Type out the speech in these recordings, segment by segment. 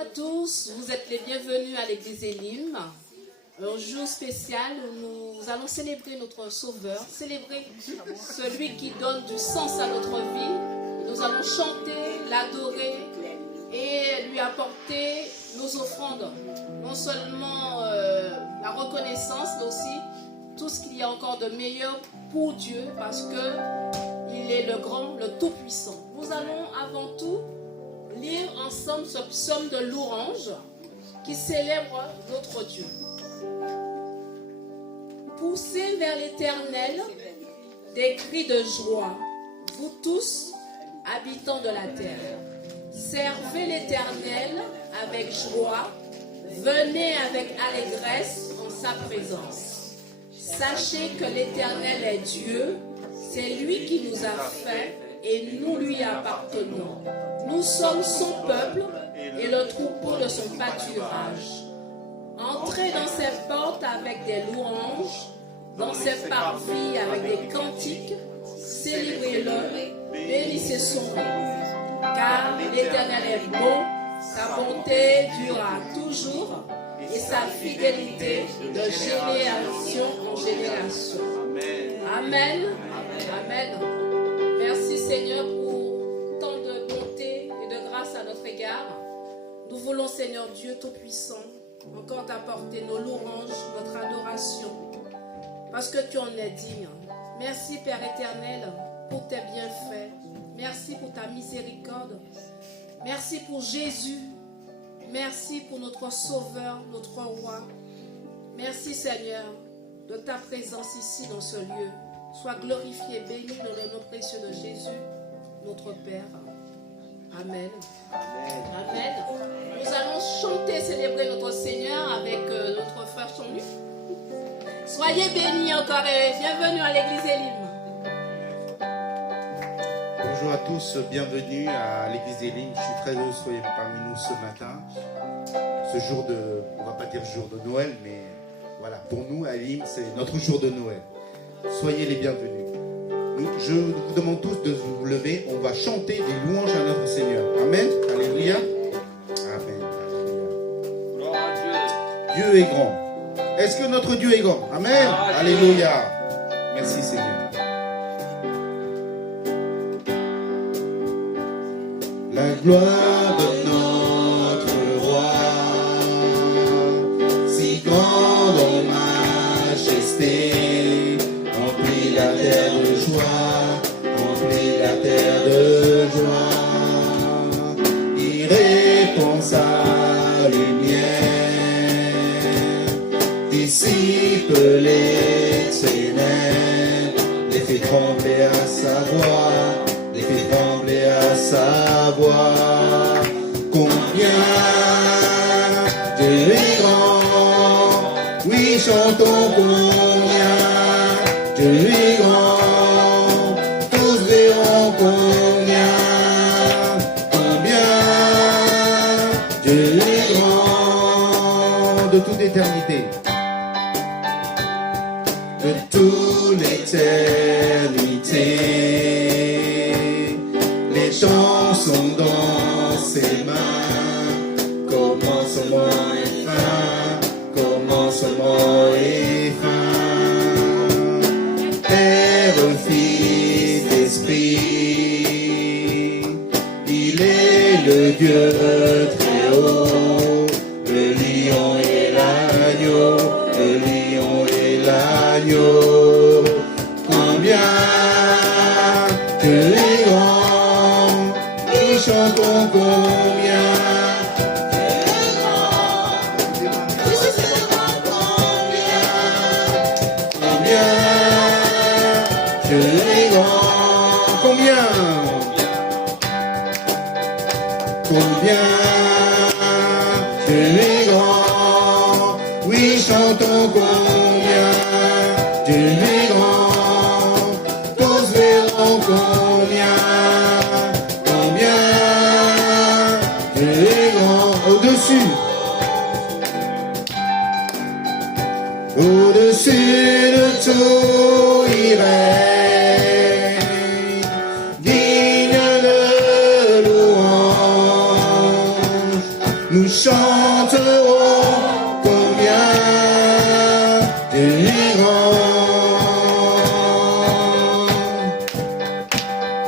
à tous, vous êtes les bienvenus à l'église Elim. Un jour spécial où nous allons célébrer notre Sauveur, célébrer celui qui donne du sens à notre vie. Nous allons chanter, l'adorer et lui apporter nos offrandes. Non seulement la reconnaissance, mais aussi tout ce qu'il y a encore de meilleur pour Dieu, parce qu'il est le grand, le tout-puissant. Nous allons avant tout lire ensemble ce psaume de louange qui célèbre notre Dieu. Poussez vers l'Éternel des cris de joie, vous tous, habitants de la terre. Servez l'Éternel avec joie, venez avec allégresse en sa présence. Sachez que l'Éternel est Dieu, c'est lui qui nous a fait et nous lui appartenons. Nous sommes son peuple et le troupeau de son pâturage. Entrez dans ses portes avec des louanges, dans ses parvis avec des cantiques, célébrez-le, bénissez son nom. Car l'Éternel est bon, sa bonté durera toujours et sa fidélité de génération en génération. Amen. Amen. Merci Seigneur pour tant de bonté et de grâce à notre égard. Nous voulons Seigneur Dieu Tout-Puissant encore t'apporter nos louanges, notre adoration, parce que tu en es digne. Merci Père éternel pour tes bienfaits. Merci pour ta miséricorde. Merci pour Jésus. Merci pour notre Sauveur, notre Roi. Merci Seigneur de ta présence ici dans ce lieu. Sois glorifié, béni dans le nom précieux de Jésus, notre Père. Amen. Amen. Amen. Nous allons chanter, célébrer notre Seigneur avec notre frère Chonu. Soyez bénis encore et bienvenue à l'église Elim. Bonjour à tous, bienvenue à l'église Elim. Je suis très heureux que vous soyez parmi nous ce matin. Ce jour de, on va pas dire jour de Noël, mais voilà, pour nous à Elim, c'est notre jour de Noël. Soyez les bienvenus. Je vous demande tous de vous lever. On va chanter des louanges à notre Seigneur. Amen. Alléluia. Amen. Alléluia. Gloire à Dieu. Dieu est grand. Est-ce que notre Dieu est grand? Amen. Alléluia. Merci Seigneur. La gloire de notre roi, si grande en majesté, remplit la terre de joie, remplit la terre de joie. Il répand sa lumière, dissipe les ténèbres, les fait trembler à sa voix, les fait trembler à sa voix. Combien Dieu est grand, oui chantons combien Dieu est grand, tous verront combien Dieu est grand, de toute éternité, de toute l'éternité, les temps sont dans ses mains, commencement et fin, commencement et fin. Père, Fils, Esprit, il est le Dieu très haut, le lion et l'agneau, le lion et l'agneau. Combien Dieu est grand, nous chantons combien Dieu est grand, nous célébrons combien Dieu est grand, combien Dieu est grand, oui chantons combien Dieu est grand, tous verront combien Dieu est grand, au-dessus de tout il règne, digne de louange. nous chanterons combien Dieu est grand.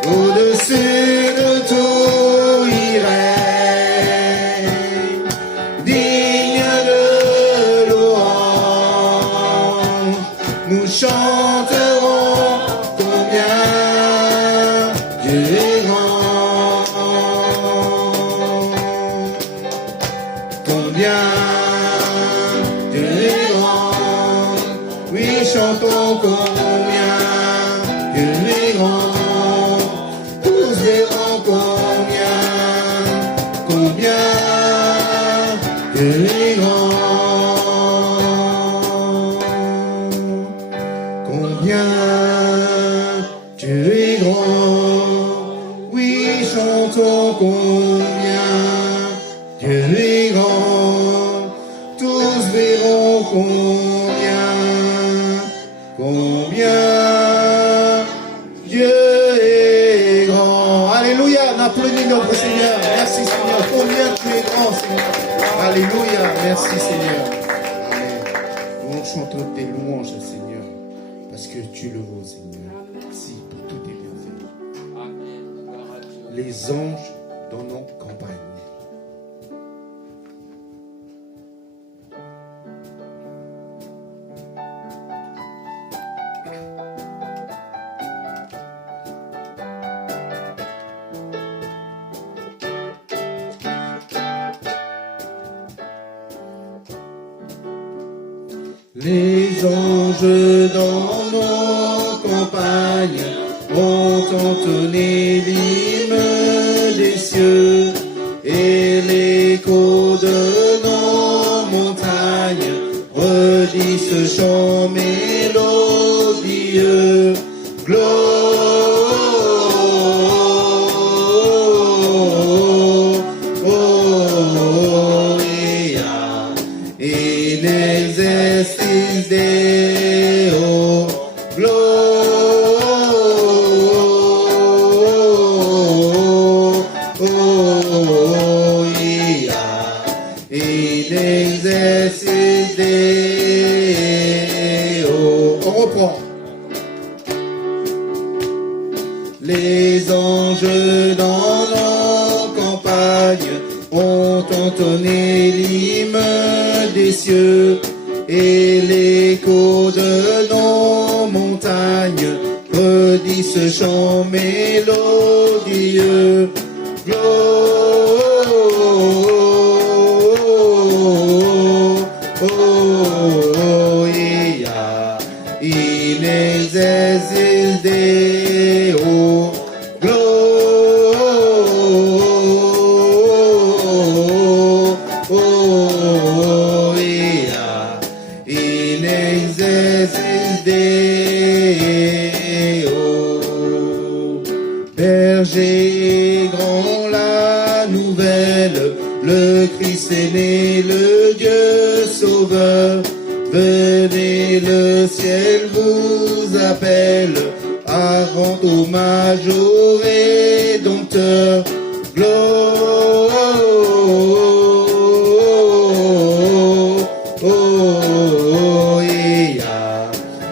Au-dessus de tout il règne, digne de louange. Nous chanterons combien Dieu est grand. Combien Dieu est grand. Oui, chantons combien Dieu est grand. Tous verront combien Dieu est grand. Combien Dieu est grand. Oui, chantons combien Dieu est grand. Tous verront combien Dieu est grand. Alléluia, on applaudit notre Seigneur. Merci Seigneur. Combien tu es grand Seigneur. Alléluia, merci Seigneur. Amen. Nous chantons tes louanges Seigneur, parce que tu le vaux Seigneur. Merci pour tous tes bienfaits. Les anges dans nos campagnes. Les anges dans nos campagnes ont entonné l'hymne des cieux, et l'écho de nos montagnes redit ce chant mélodieux. Gloria in excelsis Deo. Gloria in excelsis Deo. On reprend. Les anges dans nos campagnes ont entonné l'hymne des cieux, et l'écho de nos montagnes redit ce chant mélodieux. Gloria in excelsis Deo. Gloria in excelsis Deo. Berger grand la nouvelle, le Christ est né, le Dieu sauveur. Venez, le ciel vous appelle à rendre hommage au Rédempteur. Gloria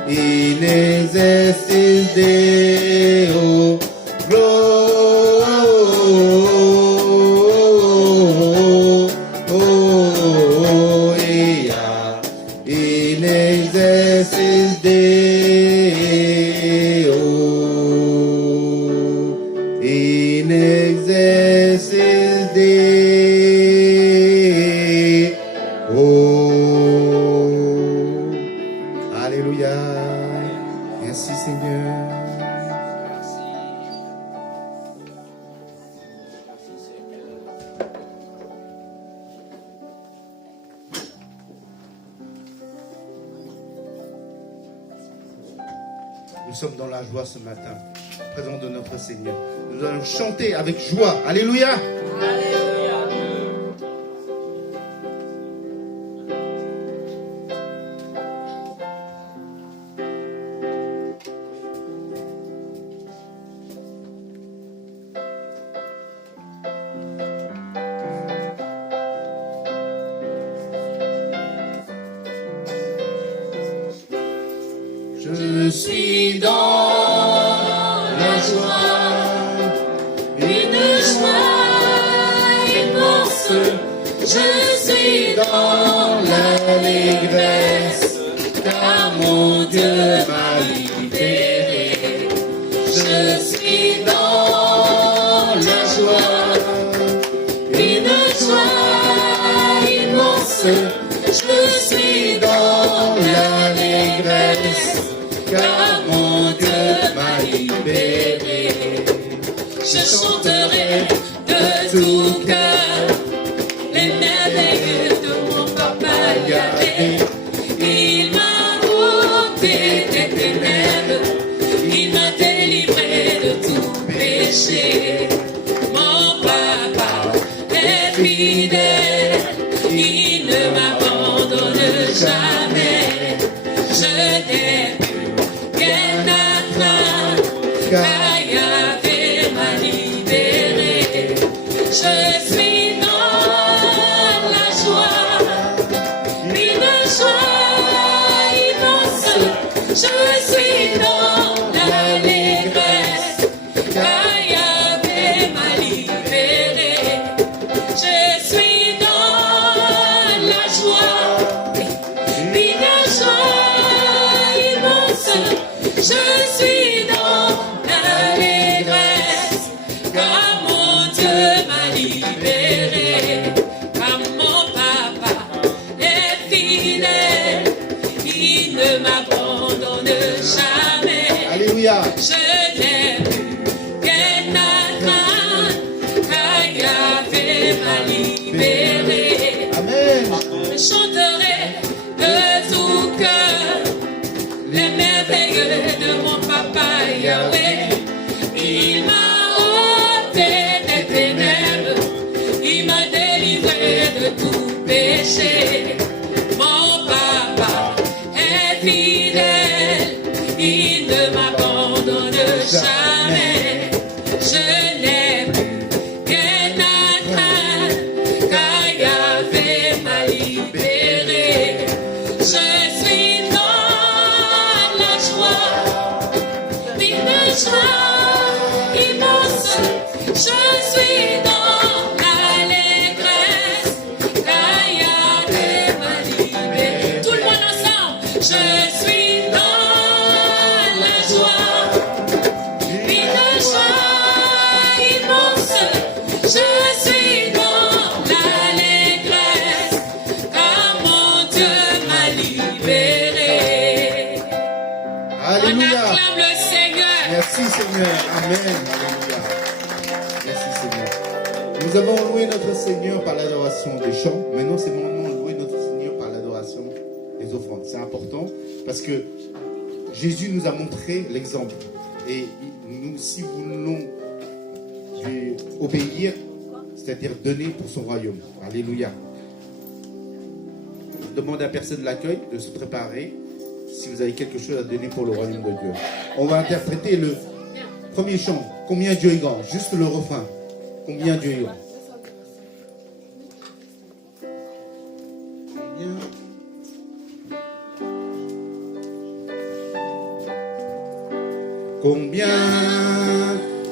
in excelsis Deo. Gloria in excelsis Deo. In excelsis Deo. Alléluia. Merci Seigneur. Nous sommes dans la joie ce matin, présent de notre Seigneur. Nous allons chanter avec joie. Alléluia. Je suis dans la joie, une joie immense. Je suis dans l'allégresse, car mon Dieu m'a libéré. Je suis dans la joie, une joie immense. Je suis dans l'allégresse, car mon Dieu m'a libéré. Je chanterai de tout cœur les merveilles de mon papa Yahvé. Il m'a ôté des ténèbres, il m'a délivré de tout péché. Mon papa est fidèle, il ne m'abandonne jamais. Je n'ai plus qu'un à craindre, car Yahvé m'a libéré. Je suis dans la joie, une joie immense. Je suis dans l'allégresse, car Yahvé m'a libéré. Je suis dans la joie, une joie immense. Je suis dans l'allégresse, car mon Dieu m'a libéré. Car mon papa est fidèle, il ne m'abandonne jamais. Alléluia. Je n'ai plus qu'un à craindre, car Yahvé m'a libéré. Amen. Je chanterai de tout cœur les merveilles de mon papa Yahvé. Il m'a ôté des ténèbres, il m'a délivré de tout péché. Mon papa est fidèle, il ne m'abandonne jamais. Je n'ai plus qu'un à craindre, car Yahvé m'a libéré. Je suis dans la joie, une joie immense. Je suis dans l'allégresse, car Yahvé m'a libéré. Tout le monde ensemble. Je suis dans la joie, une joie immense. Je suis dans l'allégresse, car mon Dieu m'a libéré. On Alléluia. acclame le Seigneur. Merci Seigneur. Amen. Alléluia. Merci Seigneur. Nous avons loué notre Seigneur par l'adoration des chants. Maintenant, c'est le moment de louer notre Seigneur par l'adoration des offrandes. C'est important parce que Jésus nous a montré l'exemple. Et nous, si nous voulons lui obéir, c'est-à-dire donner pour son royaume. Alléluia. Je demande à la personne de l'accueil de se préparer si vous avez quelque chose à donner pour le royaume de Dieu. On va interpréter le premier chant. Combien Dieu est grand? Juste le refrain. Combien Dieu est grand? Combien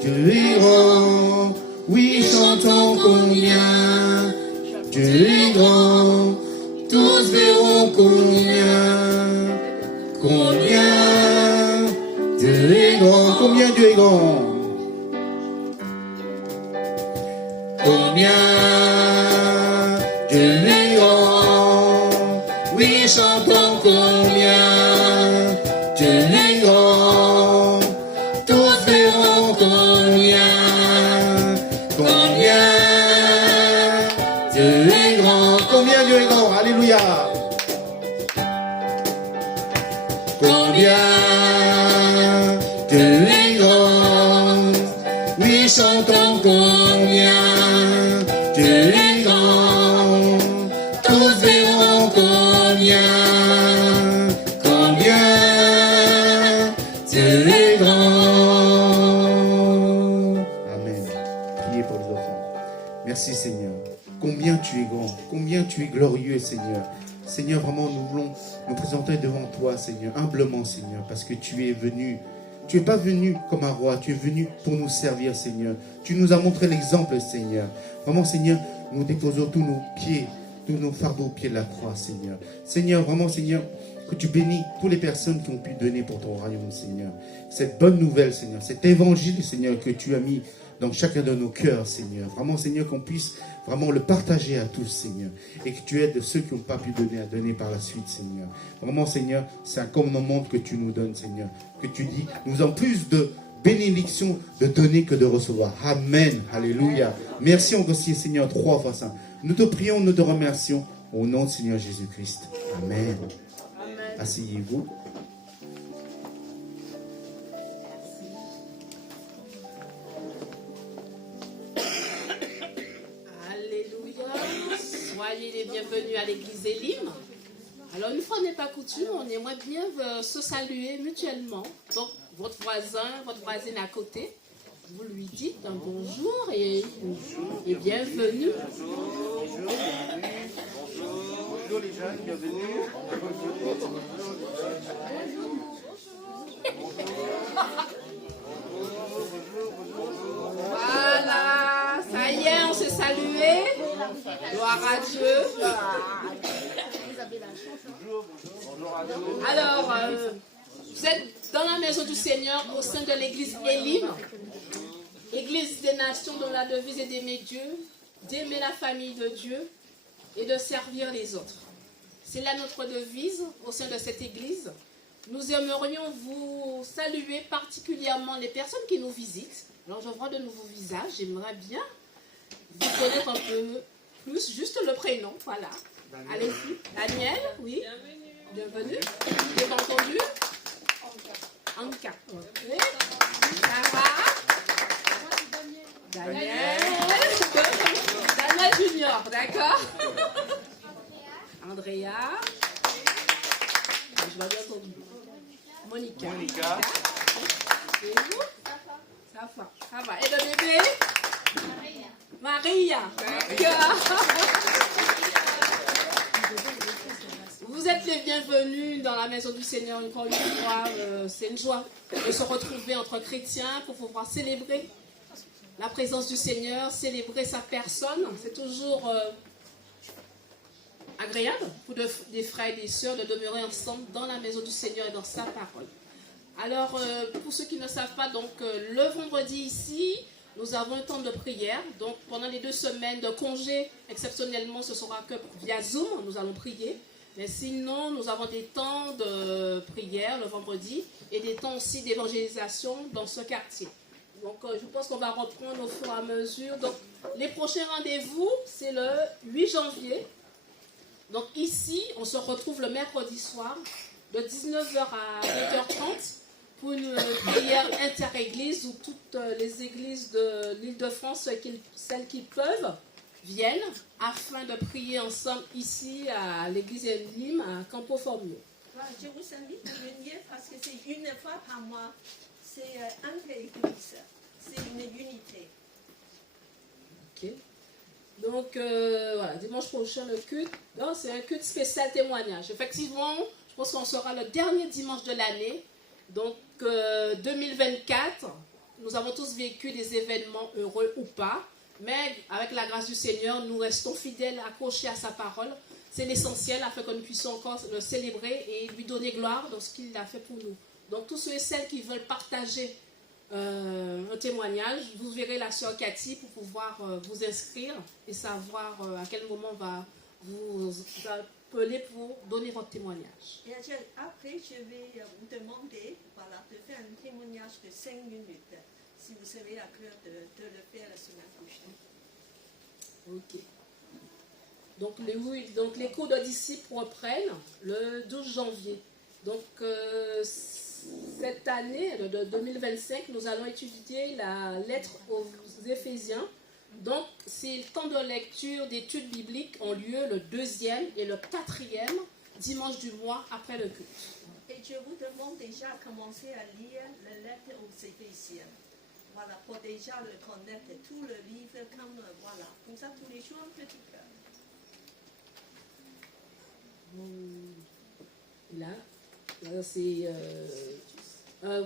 Dieu est grand? Oui, chantons combien Dieu est grand. Tous verront combien Dieu est grand. Combien Dieu est grand? Combien Dieu est grand? Oui, chantons combien Dieu est grand. Tous verront combien Dieu est grand. Combien Dieu est grand? Alléluia. Combien Dieu est grand. Oui, chantons combien Dieu est grand. Tous verront combien Dieu est grand. Amen. Priez pour les enfants. Merci Seigneur. Combien tu es grand, combien tu es glorieux Seigneur. Seigneur, vraiment, nous voulons nous présenter devant toi, Seigneur, humblement, Seigneur, parce que tu es venu. Tu n'es pas venu comme un roi, tu es venu pour nous servir, Seigneur. Tu nous as montré l'exemple, Seigneur. Vraiment, Seigneur, nous déposons tous nos pieds, tous nos fardeaux au pied de la croix, Seigneur. Seigneur, vraiment, Seigneur, que tu bénis toutes les personnes qui ont pu donner pour ton royaume, Seigneur. Cette bonne nouvelle, Seigneur, cet évangile, Seigneur, que tu as mis dans chacun de nos cœurs, Seigneur. Vraiment, Seigneur, qu'on puisse vraiment le partager à tous, Seigneur. Et que tu aides ceux qui n'ont pas pu donner à donner par la suite, Seigneur. Vraiment, Seigneur, c'est un commandement que tu nous donnes, Seigneur. Que tu dis, nous avons plus de bénédiction de donner que de recevoir. Amen. Alléluia. Merci encore, Seigneur, 3 fois ça. Nous te prions, nous te remercions. Au nom de Seigneur Jésus-Christ. Amen. Asseyez-vous. Soyez les bienvenus à l'église Elim. Alors, une fois n'est pas coutume, on aimerait bien se saluer mutuellement. Donc, votre voisin, votre voisine à côté, vous lui dites un bonjour et bienvenue. Bonjour les jeunes, bienvenue. Voilà, ça y est, on s'est salué. Gloire à Dieu. Alors, vous êtes dans la maison du Seigneur au sein de l'église Elim, église des nations dont la devise est d'aimer Dieu, d'aimer la famille de Dieu et de servir les autres. C'est là notre devise au sein de cette église. Nous aimerions vous saluer particulièrement les personnes qui nous visitent. Alors, je vois de nouveaux visages, j'aimerais bien vous connaître un peu plus, juste le prénom, voilà. Allez-y. Daniel, oui. Bienvenue. Vous avez entendu? Anka. Okay. Sarah. Daniel. Daniel Junior, d'accord. Andrea. Je vois bien entendu. Monica. Et vous? Ça va. Et le bébé? Maria. D'accord. Vous êtes les bienvenus dans la maison du Seigneur encore une fois. C'est une joie de se retrouver entre chrétiens pour pouvoir célébrer la présence du Seigneur, célébrer sa personne. C'est toujours agréable pour des frères et des sœurs de demeurer ensemble dans la maison du Seigneur et dans sa parole. Alors, pour ceux qui ne savent pas, donc le vendredi ici, nous avons un temps de prière. Donc, pendant les 2 semaines de congé, exceptionnellement, ce sera que via Zoom, nous allons prier. Mais sinon, nous avons des temps de prière le vendredi et des temps aussi d'évangélisation dans ce quartier. Donc, je pense qu'on va reprendre au fur et à mesure. Donc, les prochains rendez-vous, c'est le 8 janvier. Donc, ici, on se retrouve le mercredi soir de 19h à 20h30 pour une prière inter-église où toutes les églises de l'Île-de-France, celles qui peuvent, viennent afin de prier ensemble ici à l'église Elim à Campo Formio. Je vous invite à venir parce que c'est une fois par mois. C'est inter-église. C'est une unité. Ok. Donc, voilà, dimanche prochain, le culte. Non, c'est un culte spécial témoignage. Effectivement, je pense qu'on sera le dernier dimanche de l'année. Donc, 2024, nous avons tous vécu des événements heureux ou pas. Mais avec la grâce du Seigneur, nous restons fidèles, accrochés à sa parole. C'est l'essentiel afin que nous puissions encore le célébrer et lui donner gloire dans ce qu'il a fait pour nous. Donc, tous ceux et celles qui veulent partager un témoignage, vous verrez la sœur Cathy pour pouvoir vous inscrire et savoir à quel moment on va vous appeler pour donner votre témoignage. Et après, je vais vous demander de faire un témoignage de 5 minutes, si vous avez à cœur de le faire la semaine prochaine. Ok. Donc les cours de disciples reprennent le 12 janvier. Donc cette année de 2025, nous allons étudier la lettre aux Éphésiens. Donc ces temps de lecture d'études bibliques ont lieu le 2e et le 4e dimanche du mois après le culte. Et je vous demande déjà à commencer à lire la lettre aux Éphésiens. Voilà, pour déjà le connaître, tout le livre, comme ça tous les jours un petit peu. c'est un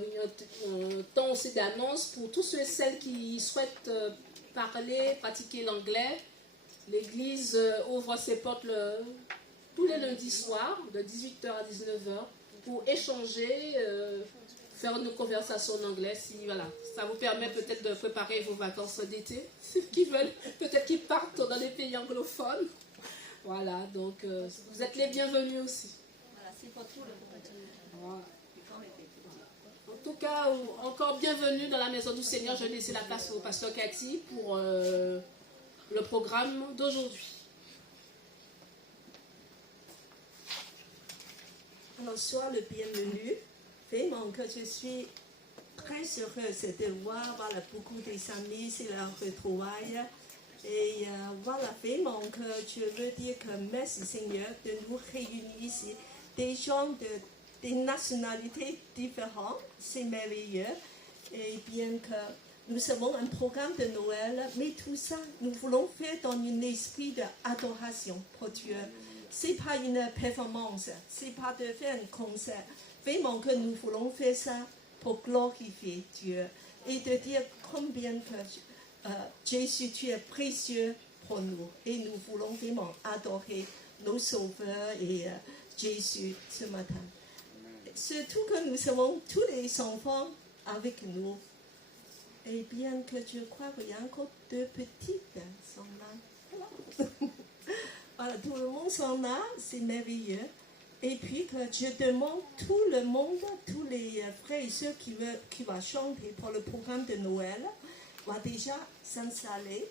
temps aussi d'annonce pour tous ceux et celles qui souhaitent parler, pratiquer l'anglais. L'église ouvre ses portes tous les lundis soirs, de 18h à 19h, pour échanger, faire une conversation en anglais. Si, voilà, ça vous permet peut-être de préparer vos vacances d'été, ceux qui veulent, peut-être qu'ils partent dans les pays anglophones. Voilà, donc vous êtes les bienvenus aussi. Voilà, c'est pour tout le monde. Voilà. Du temps était petit. En tout cas, encore bienvenue dans la maison du Seigneur. Je laisse la place au pasteur Cathy pour le programme d'aujourd'hui. Alors, sois le bienvenu. Vraiment que je suis très heureuse de voir voilà, beaucoup des amis, c'est leur retrouvaille. Et voilà, vraiment que je veux dire que merci Seigneur de nous réunir ici. Des gens des nationalités différentes, c'est merveilleux. Et bien que nous avons un programme de Noël, mais tout ça, nous voulons faire dans un esprit d'adoration pour Dieu. Ce n'est pas une performance, ce n'est pas de faire un concert. Vraiment que nous voulons faire ça pour glorifier Dieu et de dire combien que Jésus, tu es précieux pour nous. Et nous voulons vraiment adorer nos sauveurs et Jésus ce matin. Surtout que nous avons tous les enfants avec nous. Et bien que je crois qu'il y a encore 2 petites sont là. Voilà. Voilà, tout le monde s'en a, c'est merveilleux. Et puis que je demande tout le monde, tous les frères et sœurs qui vont chanter pour le programme de Noël, vont déjà s'installer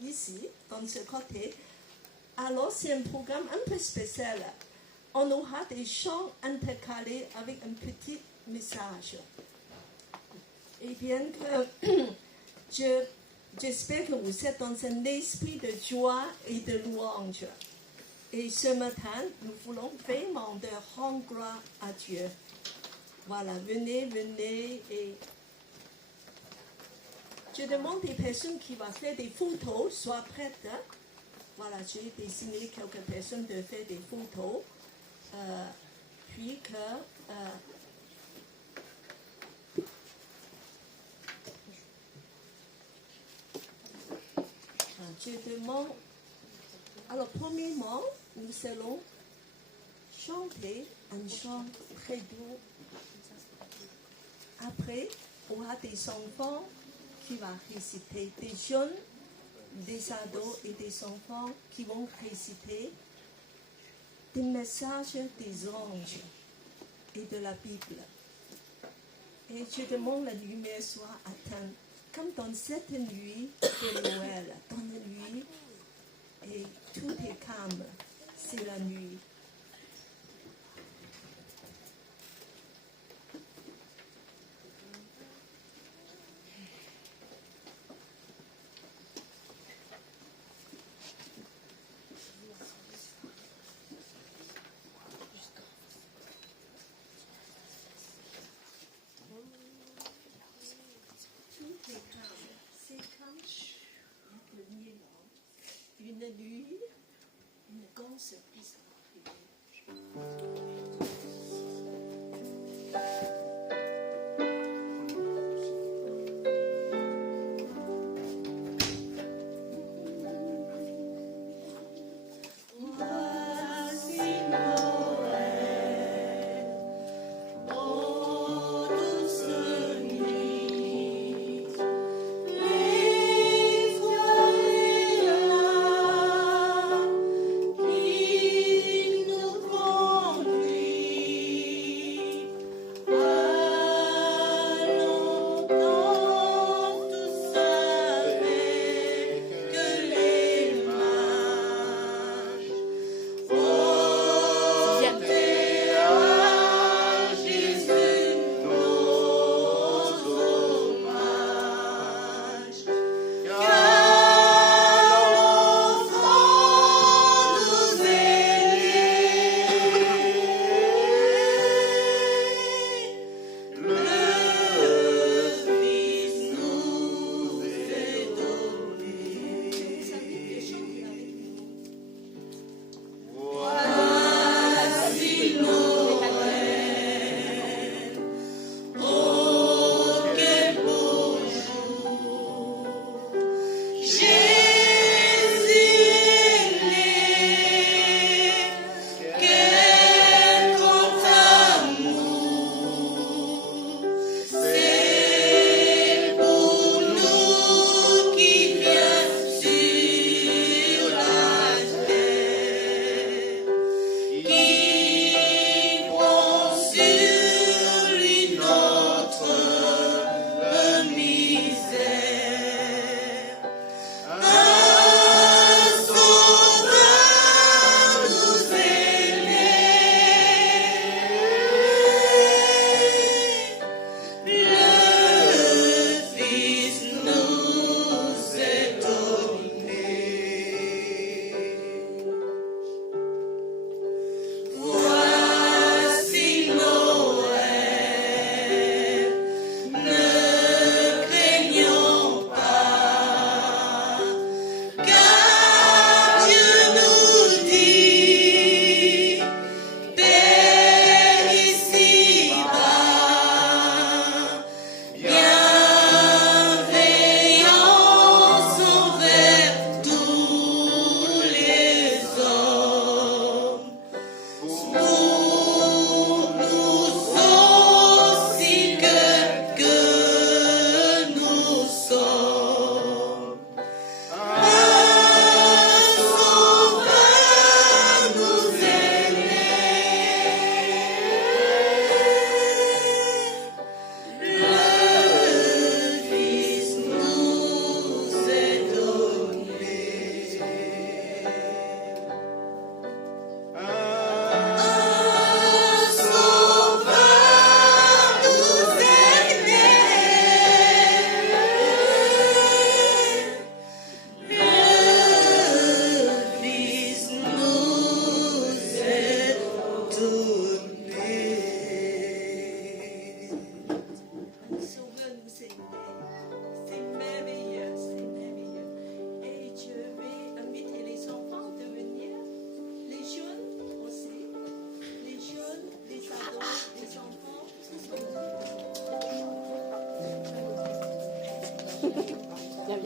ici, dans ce côté. Alors c'est un programme un peu spécial. On aura des chants intercalés avec un petit message. Et bien que j'espère que vous êtes dans un esprit de joie et de louange. Et ce matin, nous voulons vraiment de rendre gloire à Dieu. Voilà, venez et je demande des personnes qui vont faire des photos, soient prêtes. Hein? Voilà, j'ai désigné quelques personnes de faire des photos. Puis que je demande. Alors, premièrement, nous allons chanter un chant très doux. Après, on aura des enfants qui vont réciter, des jeunes, des ados et des enfants qui vont réciter des messages des anges et de la Bible. Et je demande la lumière soit atteinte, comme dans cette nuit de Noël, dans la nuit, et tout est calme, c'est la nuit. Une nuit, une grande surprise va arriver. Nous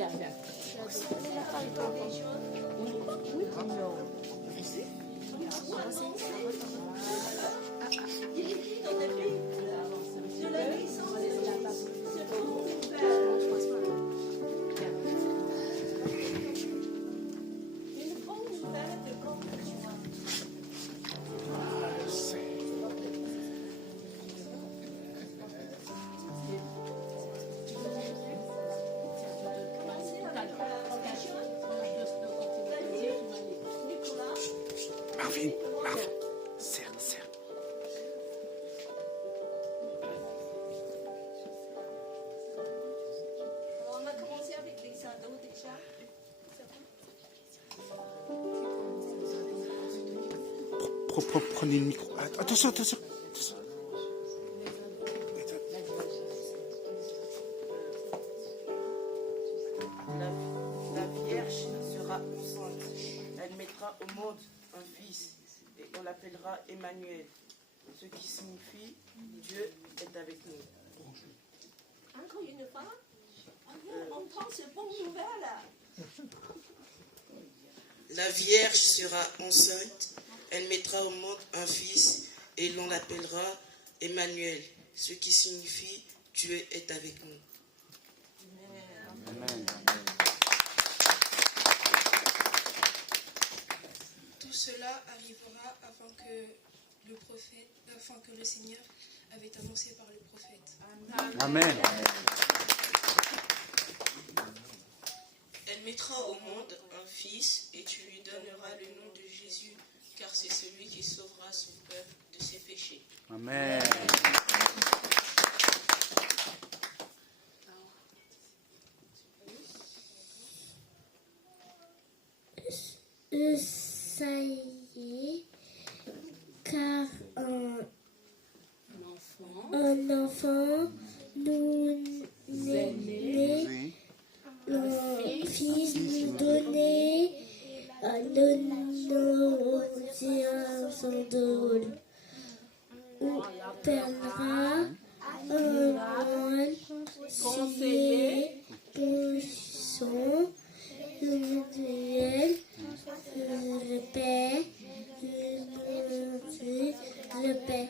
à faire. Il écrit dans la Bible, de la naissance de Jésus, selon mon père. Une bonne nouvelle de grande joie. Marvin, serre. On va commencer avec les ados déjà. Prenez le micro. Attention. La Vierge sera enceinte. Elle mettra au monde un fils et on l'appellera Emmanuel, ce qui signifie Dieu est avec nous. Encore une fois, on entend ces bonnes nouvelles. La Vierge sera enceinte. Elle mettra au monde un fils et l'on l'appellera Emmanuel, ce qui signifie Dieu est avec nous. Amen. Tout cela arrivera afin que le Seigneur avait annoncé par le prophète. Amen. Elle mettra au monde un fils et tu lui donneras le nom de Jésus, car c'est celui qui sauvera son peuple de ses péchés. Amen. Ça y est, car un enfant nous est né, un fils nous donné, nos son dôle. On perdra un rôle conseiller, puissant, le Père, le Père.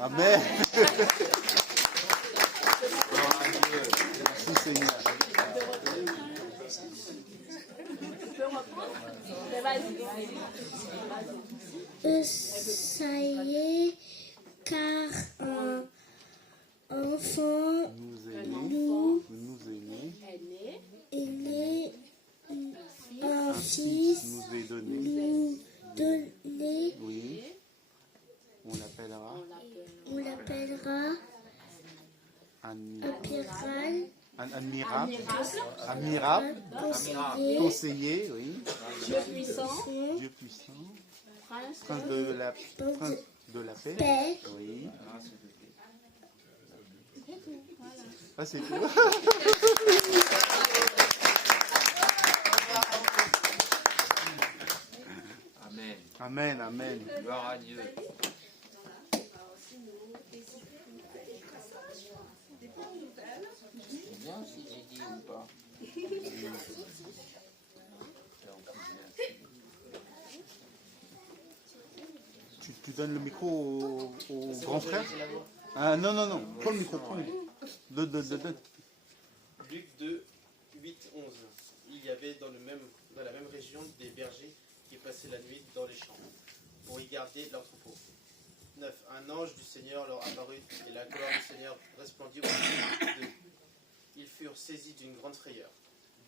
Amen. Merci Seigneur. Ça y est, car un enfant nous est né, un fils Nous est donné. nous donné, Oui. On l'appellera admirable, conseiller, oui. Dieu puissant, Dieu puissant, prince, prince de la paix, paix. oui. Ah, c'est tout. Amen. Amen. Gloire à Dieu. C'est bien si j'ai dit ou pas. Tu donnes le micro au grand frère? Ah, non. Prends le micro. Donne. Luc 2, 8, 11. Il y avait dans la même région des bergers qui passaient la nuit dans les champs pour y garder leur troupeau. 9. Un ange du Seigneur leur apparut et la gloire du Seigneur resplendit au-dessus d'eux. Ils furent saisis d'une grande frayeur.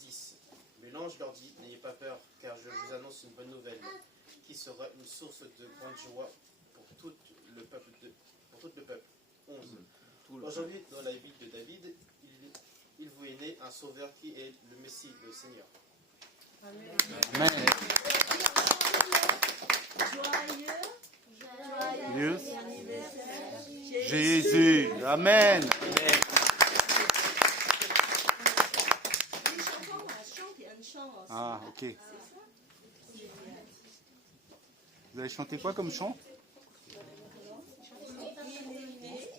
10. Mais l'ange leur dit, n'ayez pas peur, car je vous annonce une bonne nouvelle, qui sera une source de grande joie pour tout le peuple. 11. Aujourd'hui, dans la ville de David, il vous est né un sauveur qui est le Messie, le Seigneur. Amen. Joyeux Jésus. Amen. Les chantants chantent un chant aussi. Ah, ok. Vous allez chanter quoi comme chant?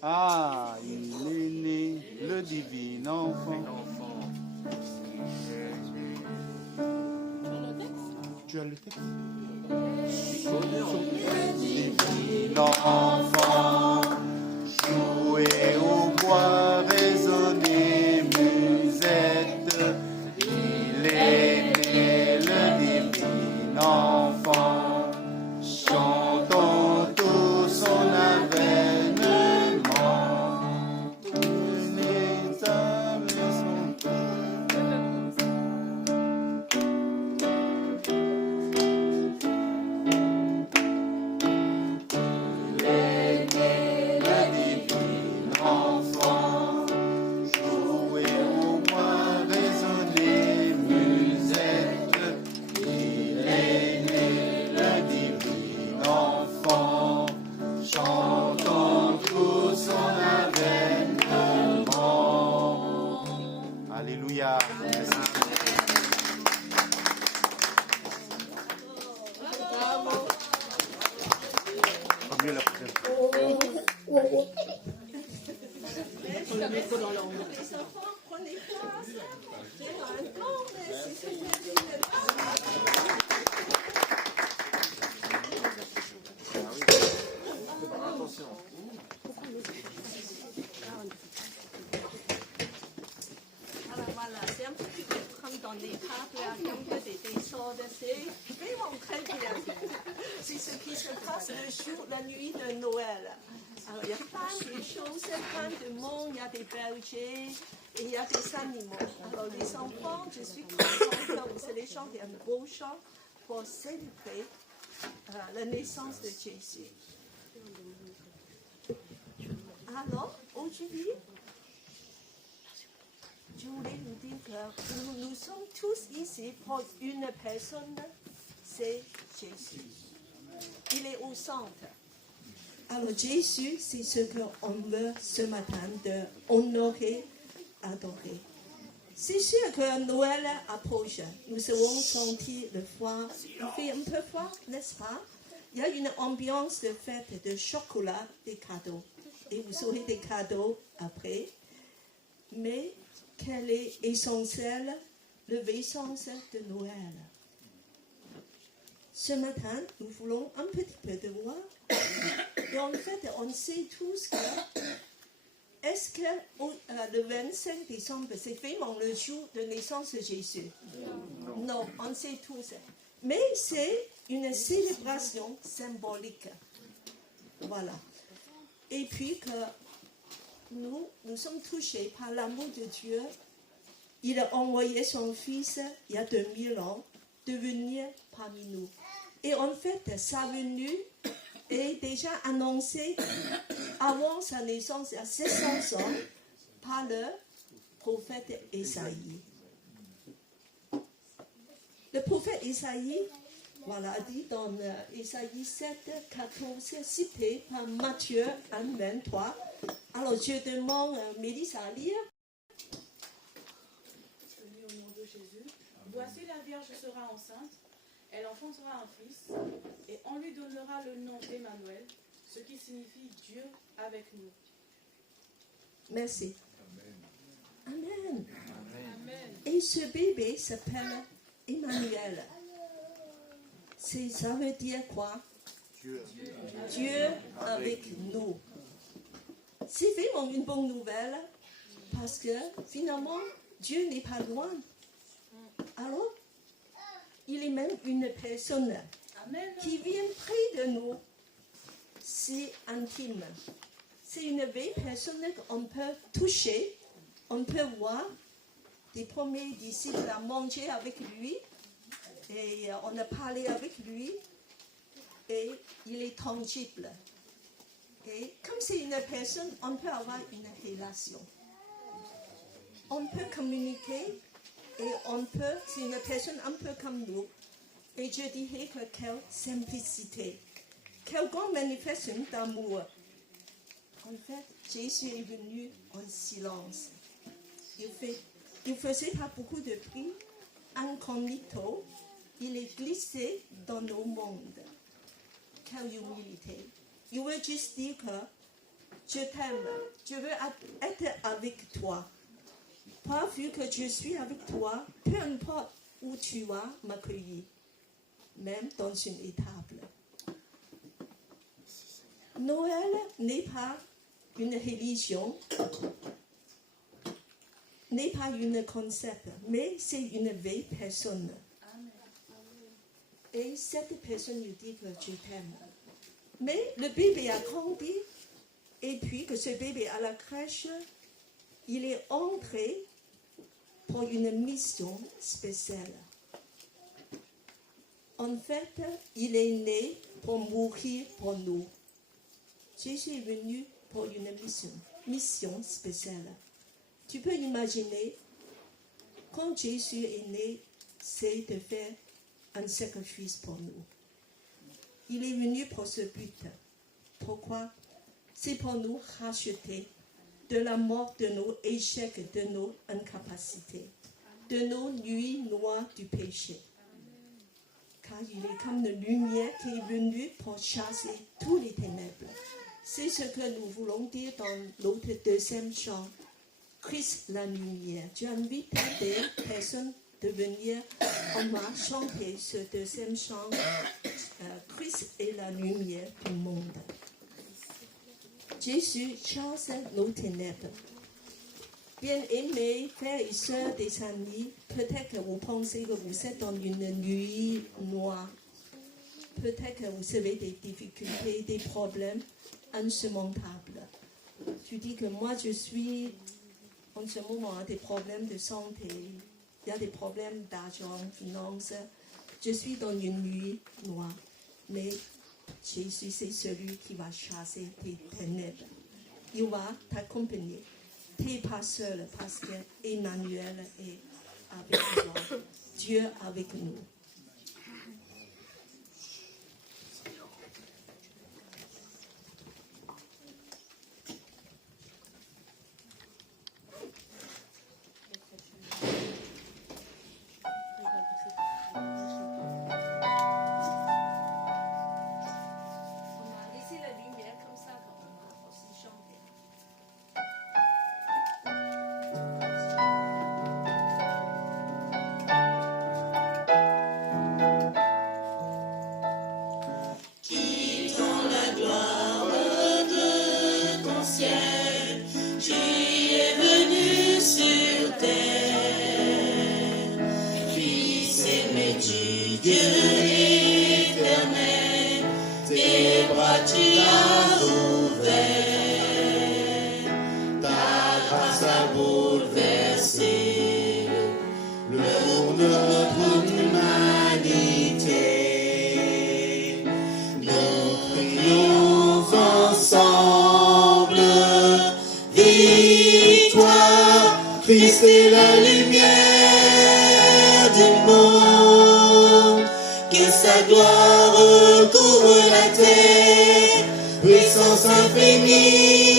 Ah, il est né, le divin enfant. Tu as le texte? L'enfant, jouer au bois, résonner, musette, il est né le divin enfant, chantons tous son avènement, les âmes sont Alléluia. Mieux la prochaine. Les enfants, prenez place. Vraiment un grand merci, Seigneur. Voilà, c'est un petit peu comme dans les tables, comme des sortes, c'est vraiment très bien. C'est ce qui se passe le jour, la nuit de Noël. Alors, il y a plein de choses, plein de monde, il y a des bergers et il y a des animaux. Alors, les enfants, je suis contente que vous allez chanter un beau chant pour célébrer la naissance de Jésus. Alors, aujourd'hui, je voulais vous dire que nous sommes tous ici pour une personne, c'est Jésus. Il est au centre. Alors Jésus, c'est ce qu'on veut ce matin de honorer, adorer. C'est sûr que Noël approche. Nous avons senti le froid. Il fait un peu froid, n'est-ce pas? Il y a une ambiance de fête, de chocolat, des cadeaux. Et vous aurez des cadeaux après. Mais quel est essentiel, l'essence de Noël? Ce matin, nous voulons un petit peu de voir. Et en fait, on sait tous que, est-ce que le 25 décembre, c'est vraiment le jour de naissance de Jésus? Non, on sait tous. Mais c'est une célébration symbolique. Voilà. Et puis que nous sommes touchés par l'amour de Dieu. Il a envoyé son Fils, il y a 2000 ans, de venir parmi nous. Et en fait, sa venue est déjà annoncée avant sa naissance, à 700 ans, par le prophète Ésaïe. Le prophète Ésaïe, voilà, dit dans Ésaïe 7, 14, cité par Matthieu 1, 23. Alors, je demande à Mélissa à lire. Au nom de Jésus. Voici la Vierge sera enceinte, elle enfantera un fils, et on lui donnera le nom d'Emmanuel, ce qui signifie Dieu avec nous. Merci. Amen. Amen. Et ce bébé s'appelle Emmanuel. Ça veut dire quoi? Dieu avec nous. C'est vraiment une bonne nouvelle parce que finalement, Dieu n'est pas loin. Alors, il est même une personne qui vient près de nous. C'est intime. C'est une vraie personne qu'on peut toucher, on peut voir. Des premiers disciples ont mangé avec lui et on a parlé avec lui et il est tangible. Et comme c'est une personne, on peut avoir une relation. On peut communiquer et c'est une personne un peu comme nous. Et je dirais que quelle simplicité, quelle grande manifestation d'amour. En fait, Jésus est venu en silence. Il faisait pas beaucoup de bruit, incognito. Il est glissé dans nos mondes. Quelle humilité. Il veut juste dire que je t'aime, je veux être avec toi. Pas vu que je suis avec toi, peu importe où tu vas m'accueillir. même dans une étable. Noël n'est pas une religion, n'est pas un concept, mais c'est une vraie personne. Et cette personne lui dit que je t'aime. Mais le bébé a grandi, et puis que ce bébé à la crèche, il est entré pour une mission spéciale. En fait, il est né pour mourir pour nous. Jésus est venu pour une mission spéciale. Tu peux imaginer, quand Jésus est né, c'est de faire un sacrifice pour nous. Il est venu pour ce but. Pourquoi? C'est pour nous racheter de la mort de nos échecs, de nos incapacités, de nos nuits noires du péché. Car il est comme une lumière qui est venue pour chasser tous les ténèbres. C'est ce que nous voulons dire dans notre deuxième chant. Christ la lumière. Tu invites des personnes de venir. On va chanter ce deuxième chant. Christ est la lumière du monde. Jésus chasse nos ténèbres. Bien-aimés, frères et sœurs des amis, peut-être que vous pensez que vous êtes dans une nuit noire. Peut-être que vous avez des difficultés, des problèmes insurmontables. Tu dis que moi je suis en ce moment des problèmes de santé, il y a des problèmes d'argent, finances. Je suis dans une nuit noire. Mais Jésus, c'est celui qui va chasser tes ténèbres. Il va t'accompagner. Tu n'es pas seul parce que Emmanuel est avec toi. Dieu avec nous. Christ est la lumière du monde, que sa gloire recouvre la terre, puissance infinie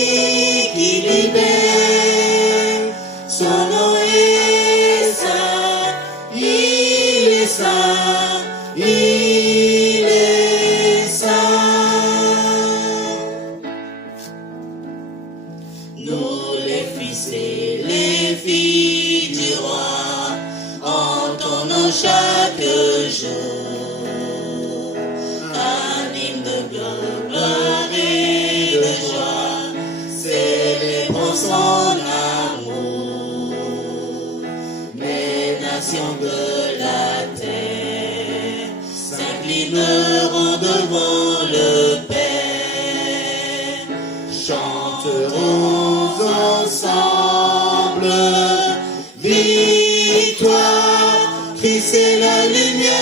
qui libère. Son nom est saint, il est saint, il est saint. Nous les fils et les filles du roi, entendons chaque jour un hymne de gloire et de joie, célébrons son amour. Les nations de la terre s'inclineront devant le Père, chanteront ensemble victoire. Christ est la lumière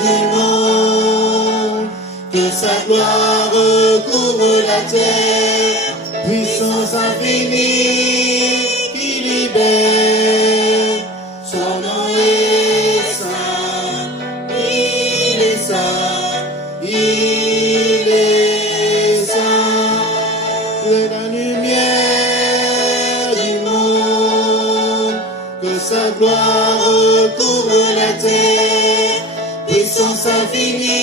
du monde, que sa gloire recouvre la terre, puissance infinie qui libère. Son nom est saint, il est saint, il est saint. C'est la lumière du monde, que sa gloire recouvre la terre, puissance infinie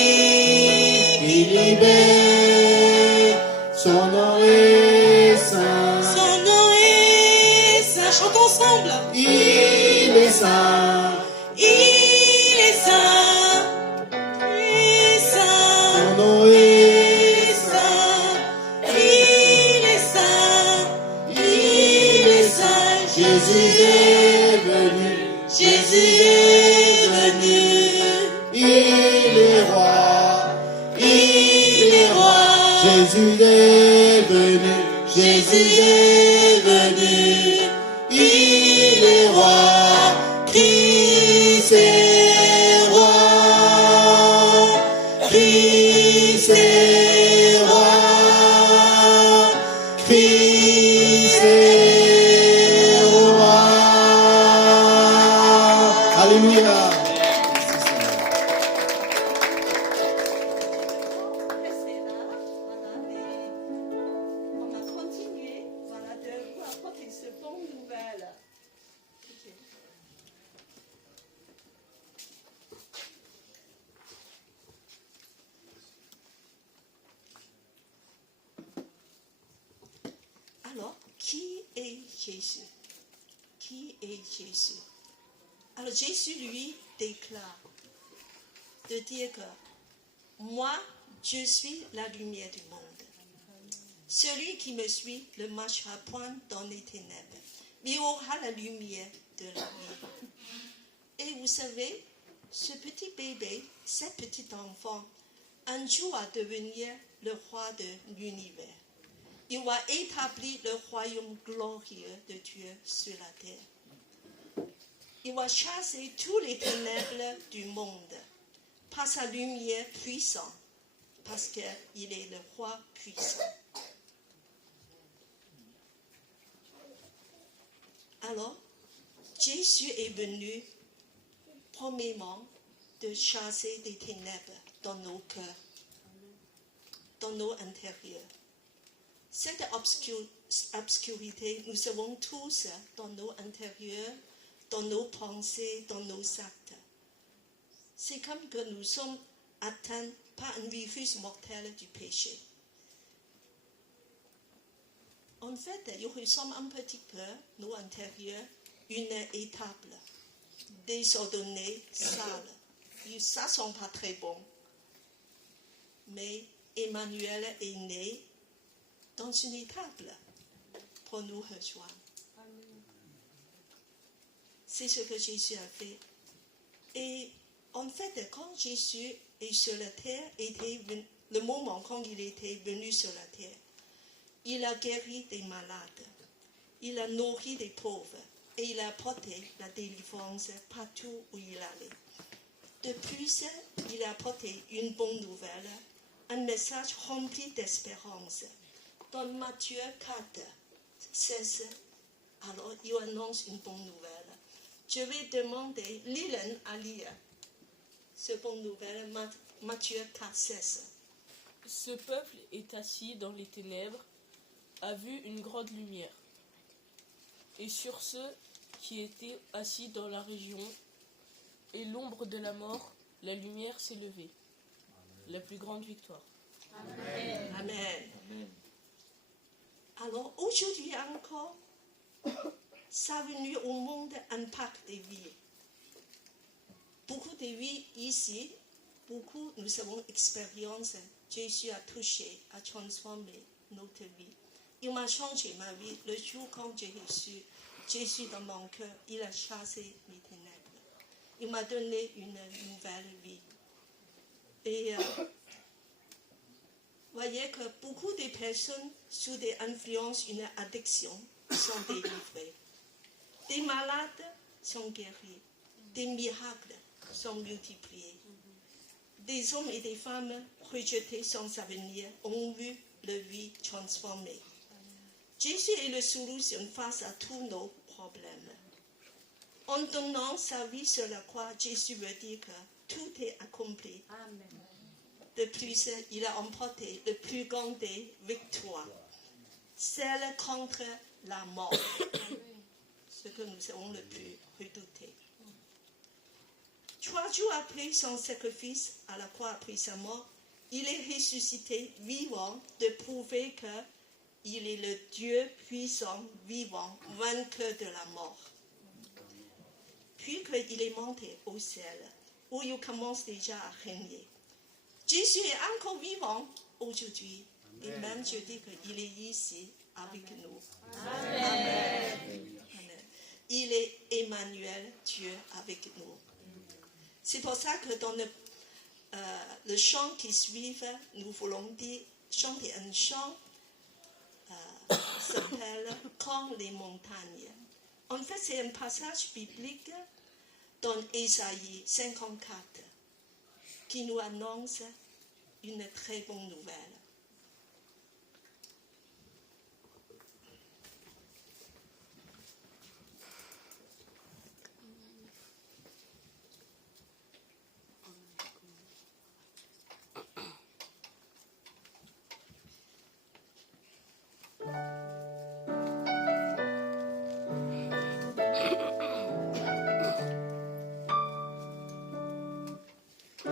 qui libère. Son nom est saint, son nom est saint. Chantons ensemble. Il est saint, il est saint, Jésus est venu, Jésus est venu, il est roi, Christ est roi, Christ est roi, Christ est roi. Alléluia. Restez là, voilà, et on va continuer, voilà, de vous apporter ce bonne nouvelle. Ok. Alors, qui est Jésus? Qui est Jésus? Alors, Jésus, lui, déclare de dire que moi, je suis la lumière du monde. Celui qui me suit ne marchera point dans les ténèbres, mais aura la lumière de la vie. Et vous savez, ce petit bébé, ce petit enfant, un jour va devenir le roi de l'univers. Il va établir le royaume glorieux de Dieu sur la terre. Il va chasser tous les ténèbres du monde par sa lumière puissante, parce qu'il est le roi puissant. Alors, Jésus est venu, premièrement, de chasser des ténèbres dans nos cœurs, dans nos intérieurs. Cette obscurité, nous savons tous dans nos intérieurs, dans nos pensées, dans nos actes. C'est comme que nous sommes atteints par un virus mortel du péché. En fait, il ressemble un petit peu, nos intérieurs, une étable, désordonnée, sale. Ça ne sent pas très bon. Mais Emmanuel est né dans une étable pour nous rejoindre. C'est ce que Jésus a fait. Et en fait, quand Jésus est sur la terre, le moment quand il était venu sur la terre, il a guéri des malades, il a nourri des pauvres et il a apporté la délivrance partout où il allait. De plus, il a apporté une bonne nouvelle, un message rempli d'espérance. Dans Matthieu 4, 16, alors il annonce une bonne nouvelle. Je vais demander Lilian à lire cette bonne nouvelle, Matthieu 4, 16. Ce peuple est assis dans les ténèbres, a vu une grande lumière. Et sur ceux qui étaient assis dans la région et l'ombre de la mort, la lumière s'est levée. La plus grande victoire. Amen. Amen. Amen. Alors aujourd'hui encore, sa venue au monde impacte des vies. Beaucoup de vies ici, beaucoup nous avons expérience. Jésus a touché, a transformé notre vie. Il m'a changé ma vie. Le jour quand j'ai reçu Jésus dans mon cœur, il a chassé mes ténèbres. Il m'a donné une nouvelle vie. Et voyez que beaucoup de personnes sous des influences, une addiction, sont délivrées. Des malades sont guéris. Des miracles sont multipliés. Des hommes et des femmes rejetés sans avenir ont vu leur vie transformée. Jésus est la solution face à tous nos problèmes. En donnant sa vie sur la croix, Jésus veut dire que tout est accompli. Amen. De plus, il a emporté le plus grand des victoires, celle contre la mort, ce que nous avons le plus redouté. 3 jours après son sacrifice à la croix, après sa mort, il est ressuscité vivant de prouver qu'il est le Dieu puissant, vivant, vainqueur de la mort. Puis qu'il est monté au ciel, où il commence déjà à régner. Jésus est encore vivant aujourd'hui. Et même je dis qu'il est ici avec nous. Amen. Amen. Il est Emmanuel, Dieu avec nous. C'est pour ça que dans le chant qui suit, nous voulons dire chanter un chant qui s'appelle « Quand les montagnes ». En fait, c'est un passage biblique dans Ésaïe 54 qui nous annonce une très bonne nouvelle.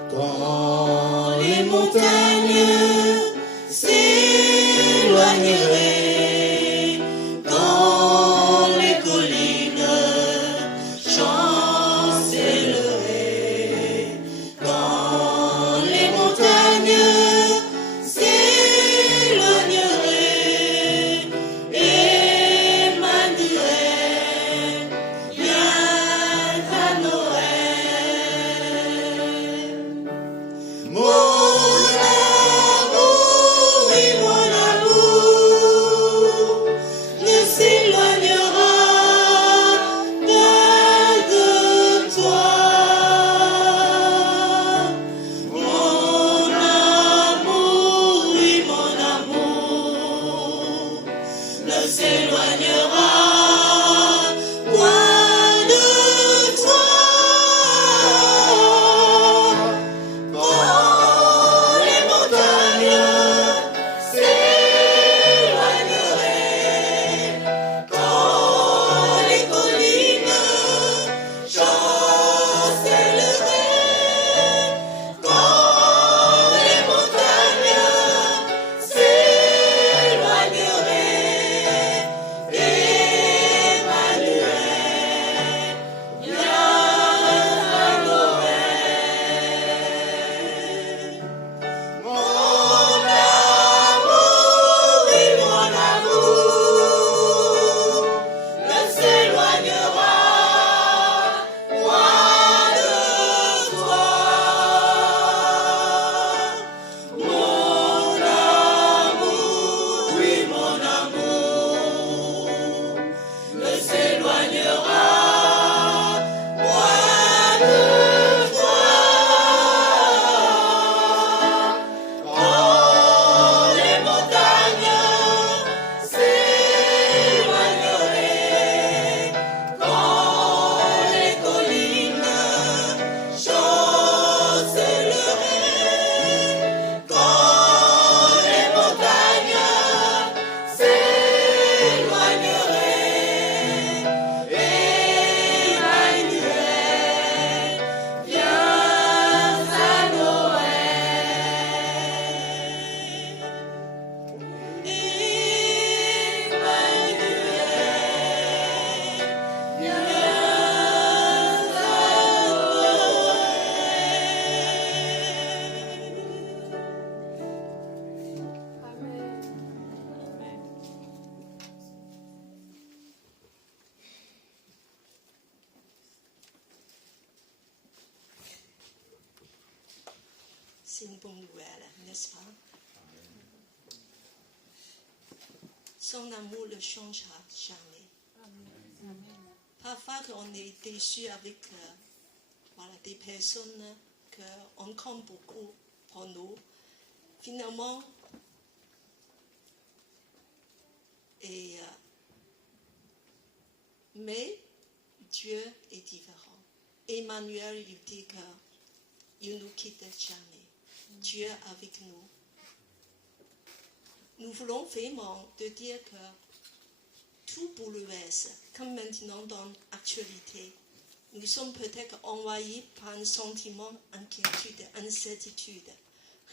Quand les montagnes s'éloigneraient, quand les collines chancelleraient, quand les montagnes s'éloigneraient, Emmanuel viendra Noël. Mon amour, oui, mon amour ne s'éloignera pas de toi. Mon amour, oui, mon amour ne s'éloignera point de toi. Quand les montagnes s'éloigneraient, quand les collines chancelleraient, quand les montagnes s'éloigneraient, Emmanuel viendra Noël. Mon amour, oui, mon amour ne s'éloignera point de toi. Mon amour, oui, mon amour ne s'éloignera point de toi. Quand les montagnes s'éloigneraient, quand les collines chancelleraient, quand les montagnes s'éloigneraient, Emmanuel viendra C'est une bonne nouvelle, n'est-ce pas? Son amour ne changera jamais. Parfois, on est déçu avec des personnes qu'on compte beaucoup pour nous. Finalement, mais Dieu est différent. Emmanuel, il dit qu'il ne nous quitte jamais. Dieu avec nous. Nous voulons vraiment te dire que tout bouleverse, comme maintenant dans l'actualité. Nous sommes peut-être envahis par un sentiment d'inquiétude, d'incertitude.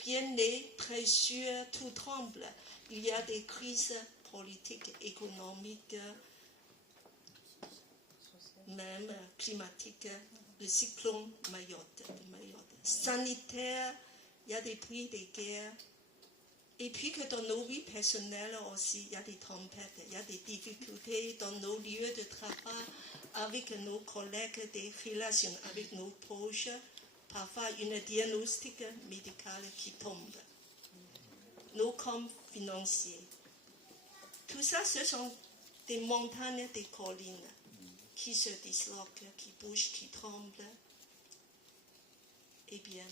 Rien n'est très sûr, tout tremble. Il y a des crises politiques, économiques, même climatiques, le cyclone Mayotte, sanitaire, il y a des bruits, des guerres. Et puis que dans nos vies personnelles aussi, il y a des tempêtes, il y a des difficultés dans nos lieux de travail, avec nos collègues, des relations avec nos proches, parfois une diagnostic médical qui tombe. nos camps financiers. Tout ça, ce sont des montagnes, des collines qui se disloquent, qui bougent, qui tremblent. Eh bien,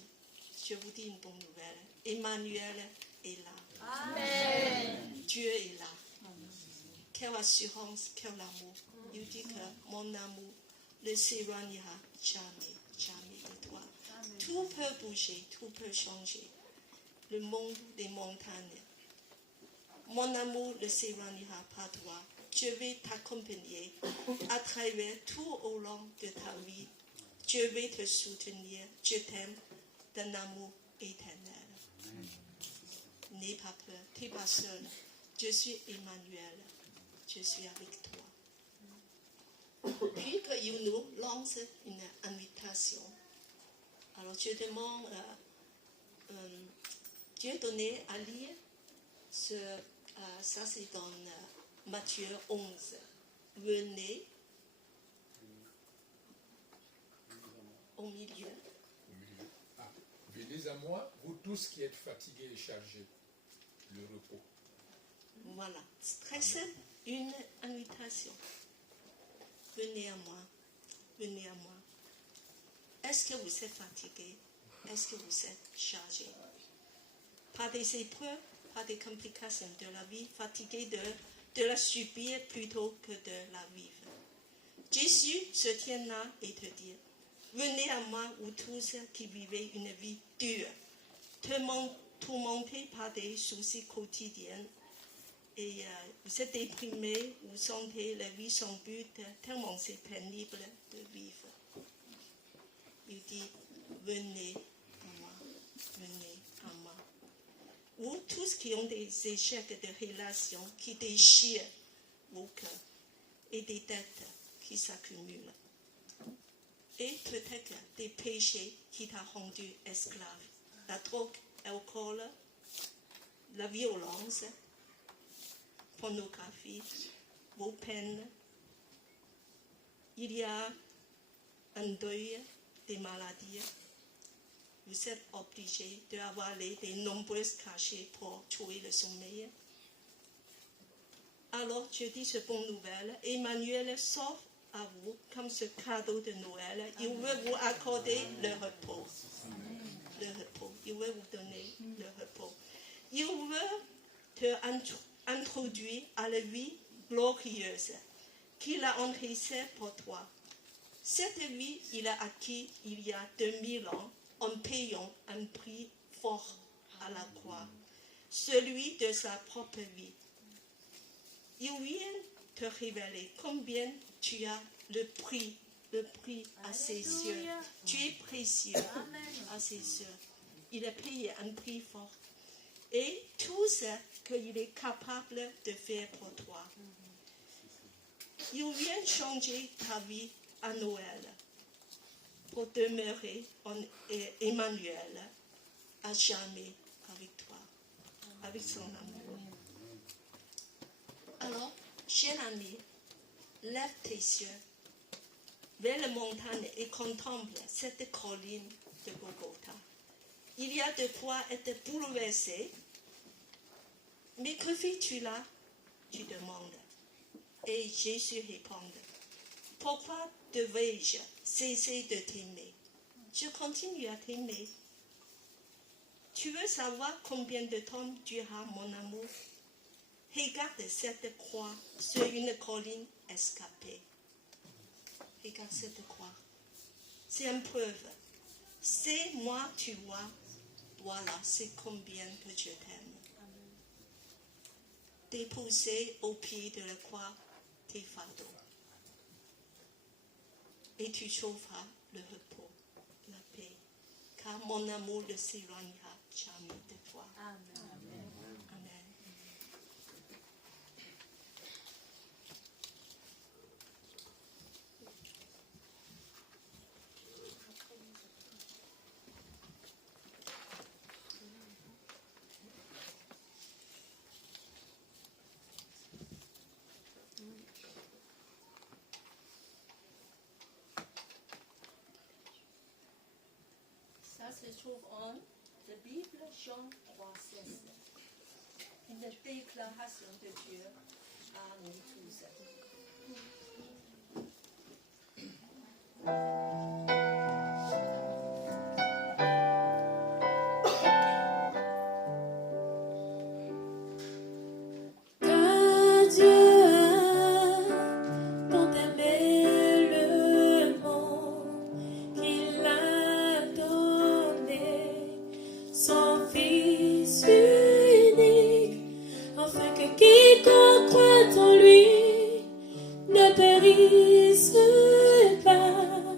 je vous dis une bonne nouvelle. Emmanuel est là. Amen. Dieu est là. Quelle assurance, quel amour. Il dit que mon amour ne s'éloignera jamais, jamais de toi. Tout peut bouger, tout peut changer. Le monde des montagnes. Mon amour ne s'éloignera pas de toi. Je vais t'accompagner à travers tout au long de ta vie. Je vais te soutenir. Je t'aime d'un amour éternel. N'aie pas peur. Tu n'es pas seul. Je suis Emmanuel. Je suis avec toi. Puis qu'il nous lance une invitation. Alors je demande, Dieu donné à lire ça c'est dans Matthieu 11. Venez au milieu. Ah, venez à moi, vous tous qui êtes fatigués et chargés. Le repos. Voilà, c'est très simple, une invitation. Venez à moi, venez à moi. Est-ce que vous êtes fatigué? Est-ce que vous êtes chargé? Pas des épreuves, pas des complications de la vie, fatigué de la subir plutôt que de la vivre. Jésus se tient là et te dit, venez à moi, vous tous qui vivez une vie dure, tourmentés par des soucis quotidiens, et vous êtes déprimé, vous sentez la vie sans but, tellement c'est pénible de vivre. Il dit, venez à moi, venez à moi. Vous tous qui ont des échecs de relations qui déchirent vos cœurs et des dettes qui s'accumulent. Et peut-être des péchés qui t'ont rendu esclave. La drogue, l'alcool, la violence, pornographie, vos peines. Il y a un deuil des maladies. Vous êtes obligé d'avaler de nombreuses cachets pour trouver le sommeil. Alors, je dis cette bonne nouvelle. Emmanuel s'offre à vous comme ce cadeau de Noël. Il veut vous accorder le repos. Le repos. Il veut vous donner le repos. Il veut te introduire à la vie glorieuse qu'il a enregistrée pour toi. Cette vie, il a acquis il y a 2000 ans en payant un prix fort à la croix, celui de sa propre vie. Il vient te révéler combien tu as le prix à ses yeux. Tu es précieux à ses yeux. Il a payé un prix fort. Et tout ce qu'il est capable de faire pour toi. Il vient changer ta vie à Noël pour demeurer en Emmanuel à jamais avec toi, avec son amour. Alors, cher ami, lève tes yeux vers la montagne et contemple cette colline de Golgotha. Il y a de quoi être bouleversé, mais que fais-tu là? Tu demandes. Et Jésus répond, pourquoi devrais-je cesser de t'aimer? Je continue à t'aimer. Tu veux savoir combien de temps durera mon amour? Regarde cette croix sur une colline escapée. Regarde cette croix. C'est une preuve. C'est moi, tu vois. Voilà, c'est combien que je t'aime. Déposer au pied de la croix tes fardeaux. Et tu trouveras le repos, la paix. Car mon amour ne s'éloignera jamais de toi. Amen. Amen. Ça se trouve en la Bible, Jean 3,16. déclaration de Dieu à nous tous. Car Dieu a tant aimé le monde qu'il a donné son Fils unique, afin que quiconque croit en lui ne périsse pas,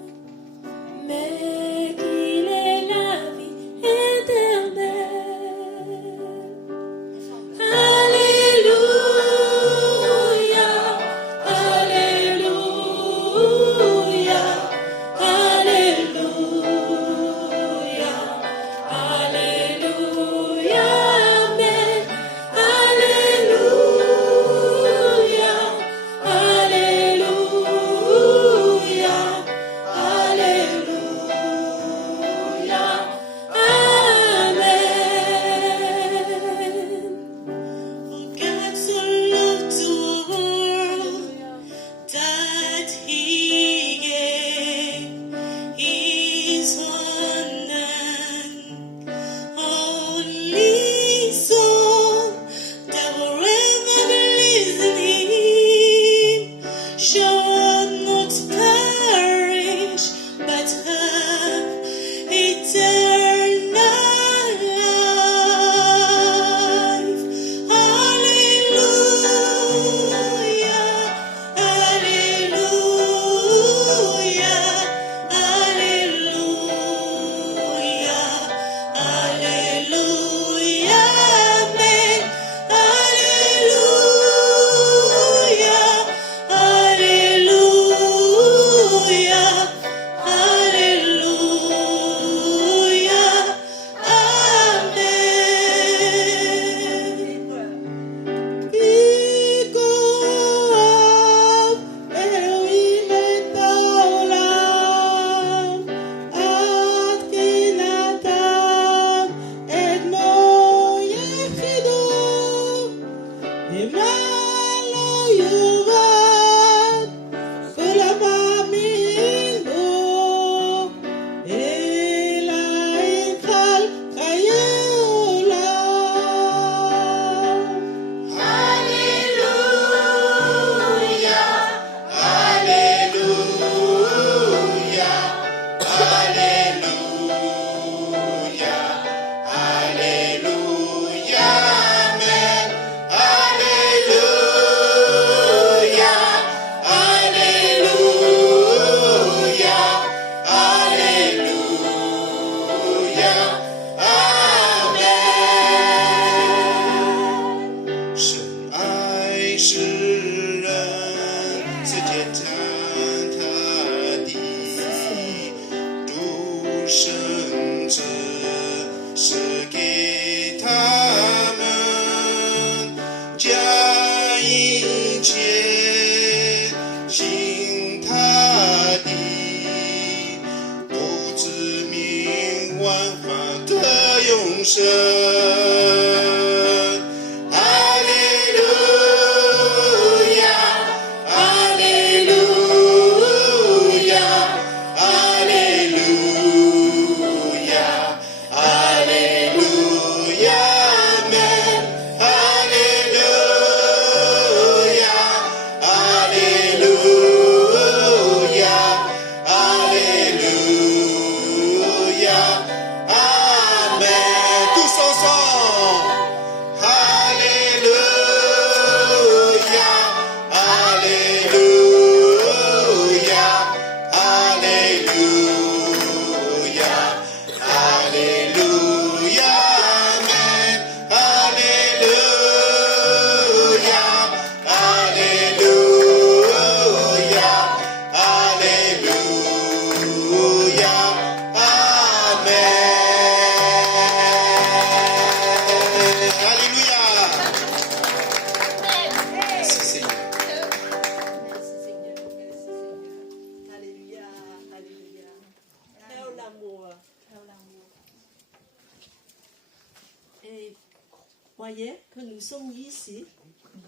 Voyez que nous sommes ici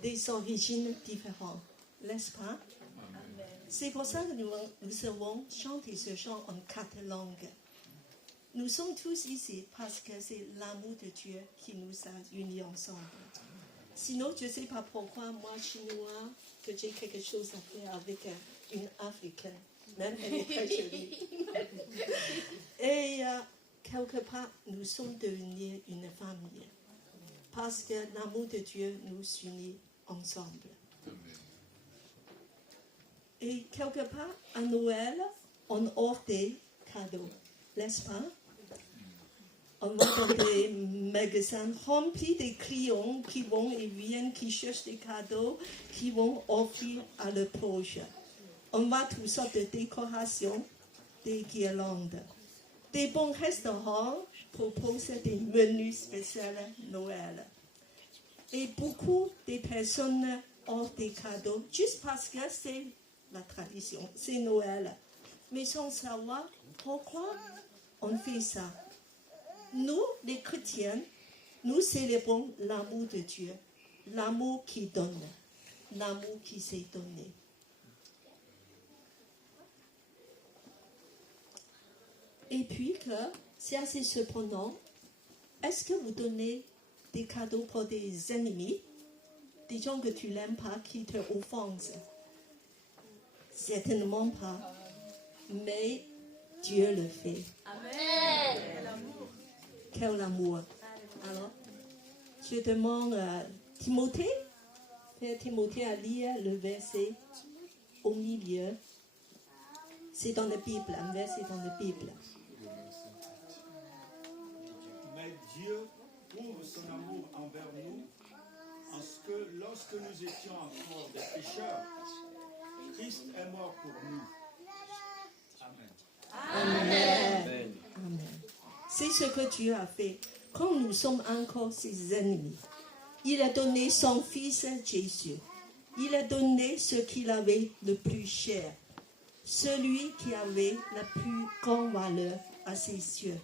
des origines différentes, n'est-ce pas? C'est pour ça que nous avons chanté ce chant en 4 langues. Nous sommes tous ici parce que c'est l'amour de Dieu qui nous a unis ensemble. Sinon, je ne sais pas pourquoi moi, chinois, que j'ai quelque chose à faire avec une Africaine. Même elle est très jolie. Et quelque part, nous sommes devenus une famille. Parce que l'amour de Dieu nous unit ensemble. Et quelque part, à Noël, on offre des cadeaux, n'est-ce pas? On va dans des magasins remplis de clients qui vont et viennent, qui cherchent des cadeaux, qui vont offrir à leurs proches. On voit toutes sortes de décorations, des guirlandes. Des bons restaurants proposent des menus spéciaux Noël. Et beaucoup de personnes offrent des cadeaux juste parce que c'est la tradition, c'est Noël. Mais sans savoir pourquoi on fait ça. Nous, les chrétiens, nous célébrons l'amour de Dieu, l'amour qui donne, l'amour qui s'est donné. Et puis que, c'est assez surprenant, est-ce que vous donnez des cadeaux pour des ennemis, des gens que tu n'aimes pas, qui te offensent? Certainement pas. Mais Dieu le fait. Amen. Quel amour. Alors, je demande à Timothée, Père Timothée, à lire le verset au milieu. C'est dans la Bible, un verset dans la Bible. Mais Dieu prouve son amour envers nous en ce que lorsque nous étions encore des pécheurs, Christ est mort pour nous. Amen. Amen. Amen. C'est ce que Dieu a fait. Quand nous sommes encore ses ennemis, il a donné son Fils Jésus. Il a donné ce qu'il avait le plus cher. Celui qui avait la plus grande valeur à ses yeux.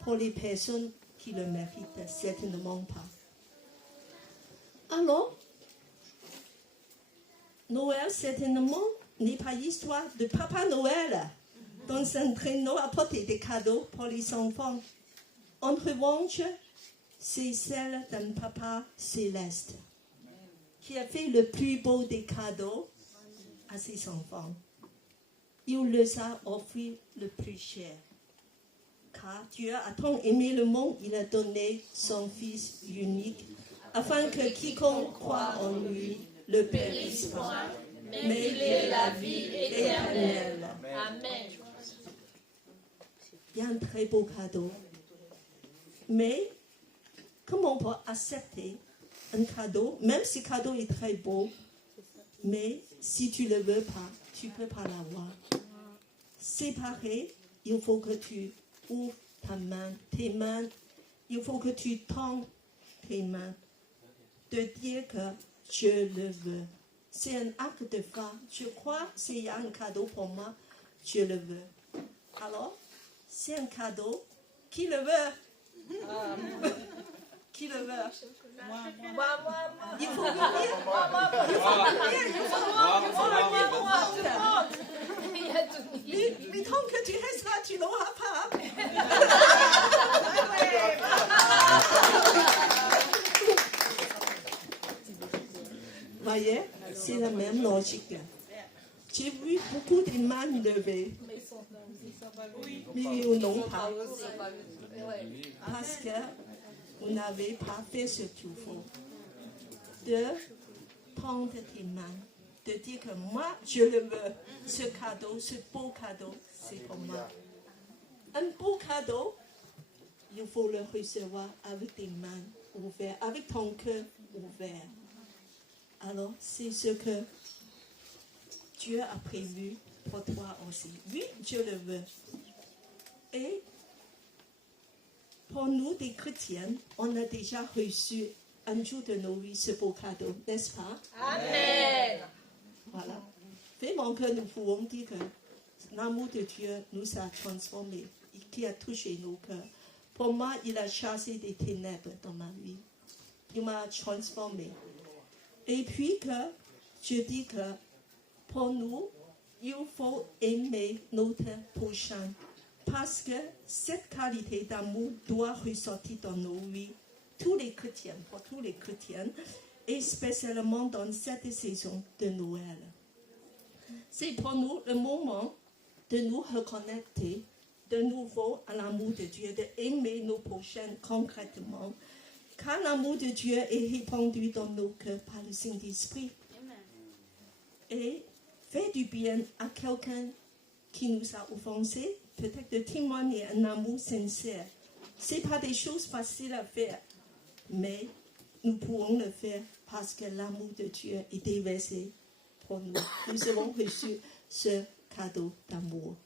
Pour les personnes qui le méritent, certainement pas. Alors, Noël, certainement, n'est pas l'histoire de Papa Noël dans un traîneau à porter des cadeaux pour les enfants. En revanche, c'est celle d'un Papa céleste qui a fait le plus beau des cadeaux à ses enfants. Il les a offert le plus cher. Car Dieu a tant aimé le monde, il a donné son Fils unique, afin que quiconque croit en lui ne périsse pas, mais il ait la vie éternelle. Amen. Il y a un très beau cadeau. Mais comment on peut accepter un cadeau, même si le cadeau est très beau, mais si tu ne le veux pas, tu ne peux pas l'avoir. C'est pareil, il faut que tu ouvres tes mains, il faut que tu tends tes mains, de dire que je le veux. C'est un acte de foi. Je crois que s'il y a un cadeau pour moi, je le veux. Alors, c'est un cadeau. Qui le veut? Qui le veut? Moi. Il faut venir. Mais tant que tu restes là, tu n'auras pas. Voyez, c'est la même logique. J'ai vu beaucoup de mains levées, mais ils n'ont pas. Parce que vous n'avez pas fait ce qu'il faut. De prendre tes mains, de dire que moi, je le veux. Ce cadeau, ce beau cadeau, c'est pour moi. Un beau cadeau, il faut le recevoir avec tes mains ouvertes, avec ton cœur ouvert. Alors, c'est ce que Dieu a prévu pour toi aussi. Oui, je le veux. Et pour nous, des chrétiens, on a déjà reçu un jour de nos vies ce beau cadeau, n'est-ce pas? Amen. Voilà. Vraiment que nous pouvons dire que l'amour de Dieu nous a transformés, qui a touché nos cœurs. Pour moi, il a chassé des ténèbres dans ma vie. il m'a transformé. Et puis que je dis que pour nous, il faut aimer notre prochain. Parce que cette qualité d'amour doit ressortir dans nos vies, tous les chrétiens, pour tous les chrétiens, et spécialement dans cette saison de Noël. C'est pour nous le moment de nous reconnecter de nouveau à l'amour de Dieu, d'aimer nos prochains concrètement, car l'amour de Dieu est répandu dans nos cœurs par le Saint-Esprit. Et faire du bien à quelqu'un qui nous a offensés, peut-être de témoigner un amour sincère. Ce n'est pas des choses faciles à faire, mais nous pouvons le faire parce que l'amour de Dieu est déversé pour nous. Nous avons reçu ce cadeau d'amour.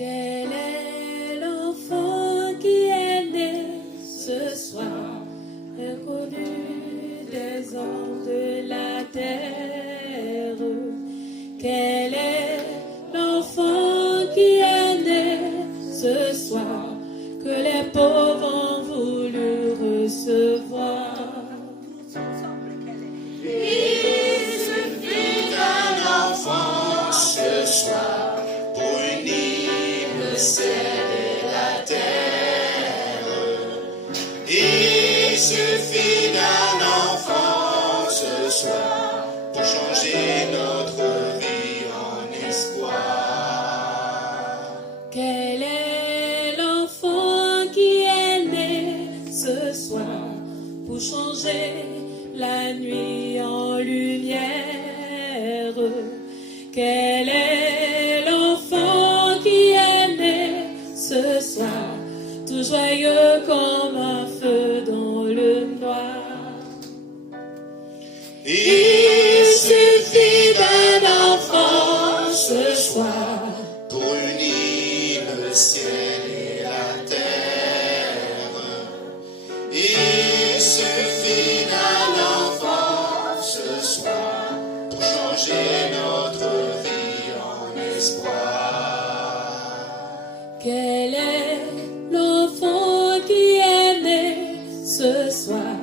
Quel est l'enfant qui est né ce soir, inconnu des hommes de la terre? Quel est l'enfant qui est né ce soir, que les pauvres ont voulu recevoir? Il suffit d'un enfant ce soir pour unir le ciel et la terre. Il suffit d'un enfant ce soir pour changer notre vie en espoir. Quel est l'enfant qui est né ce soir pour changer la nuit en lumière? Quel est l'enfant qui est né ce soir, tout joyeux comme un feu dans le noir? Il suffit d'un enfant ce soir pour unir le ciel et la terre. Il suffit d'un enfant ce soir pour changer notre vie en espoir. Quel est l'enfant qui est né ce soir,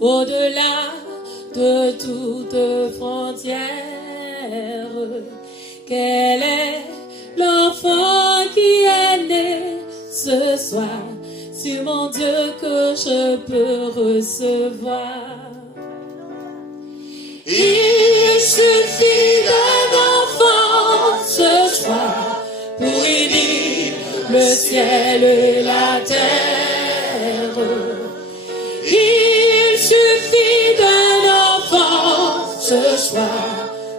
au-delà de toute frontière? Quel est l'enfant qui est né ce soir, sur mon Dieu que je peux recevoir? Il suffit d'un enfant ce soir pour unir le ciel et la terre. Il suffit d'un enfant ce soir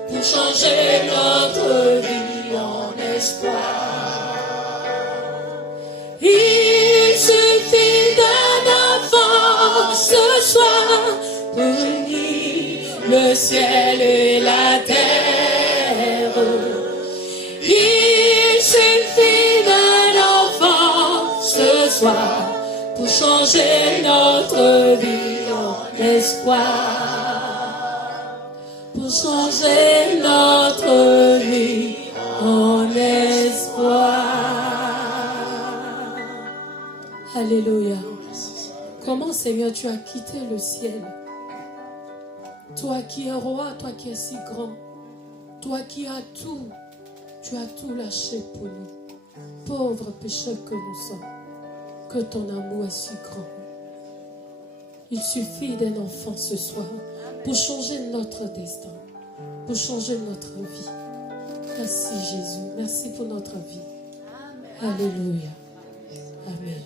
pour changer notre vie en espoir. Il suffit d'un enfant ce soir pour unir le ciel et la terre. Il suffit d'un enfant ce soir pour changer notre vie en espoir. Pour changer notre vie en espoir. Alléluia. Comment, Seigneur, tu as quitté le ciel? Toi qui es roi, toi qui es si grand, toi qui as tout, tu as tout lâché pour nous, pauvres pécheurs que nous sommes, que ton amour est si grand. Il suffit d'un enfant ce soir pour changer notre destin, pour changer notre vie. Merci Jésus, merci pour notre vie. Alléluia. Amen.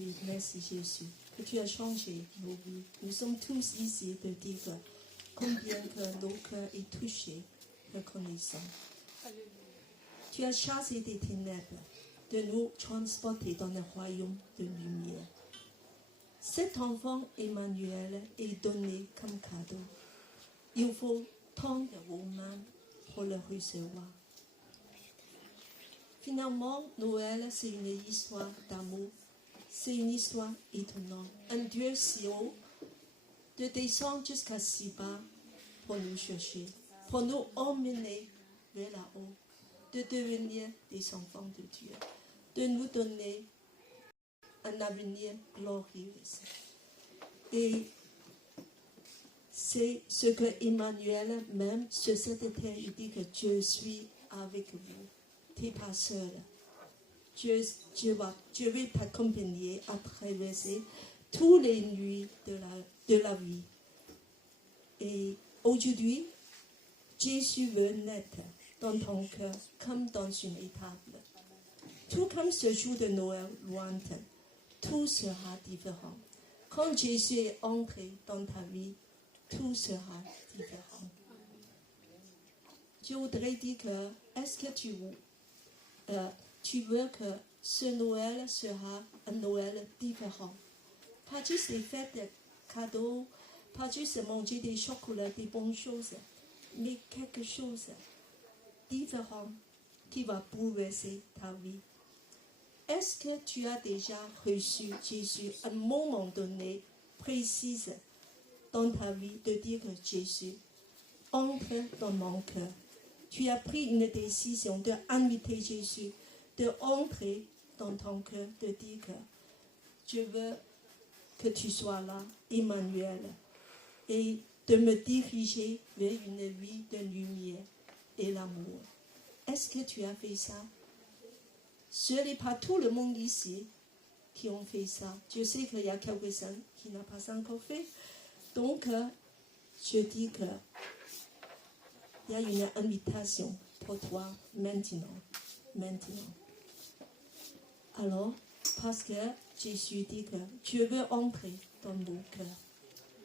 Oui, merci Jésus, que tu as changé nos vies. Nous sommes tous ici de dire combien que nos cœurs est touché, reconnaissant. Tu as chassé des ténèbres, de nous transporter dans le royaume de lumière. Cet enfant Emmanuel est donné comme cadeau. Il faut tendre vos mains pour le recevoir. Finalement, Noël, c'est une histoire d'amour. C'est une histoire étonnante. Un Dieu si haut, de descendre jusqu'à si bas pour nous chercher, pour nous emmener vers là-haut, de devenir des enfants de Dieu, de nous donner un avenir glorieux. Et c'est ce que Emmanuel, même sur cette terre, il dit que je suis avec vous. Tu n'es pas seul. Je vais t'accompagner à traverser toutes les nuits de la vie. Et aujourd'hui, Jésus veut naître dans ton cœur comme dans une étable. Tout comme ce jour de Noël lointain, tout sera différent. Quand Jésus est entré dans ta vie, tout sera différent. Je voudrais dire que, est-ce que tu veux que ce Noël sera un Noël différent? Pas juste des fêtes, des cadeaux, pas juste manger des chocolats, des bonnes choses, mais quelque chose de différent qui va bouleverser ta vie. Est-ce que tu as déjà reçu Jésus à un moment donné précis dans ta vie de dire que Jésus entre dans mon cœur? Tu as pris une décision d'inviter Jésus, d'entrer dans ton cœur, de dire que je veux que tu sois là, Emmanuel, et de me diriger vers une vie de lumière et l'amour. Est-ce que tu as fait ça? Ce n'est pas tout le monde ici qui ont fait ça. Je sais qu'il y a quelques-uns qui n'ont pas encore fait. Donc, je dis que il y a une invitation pour toi maintenant. Alors, parce que Jésus dit que tu veux entrer dans mon cœur.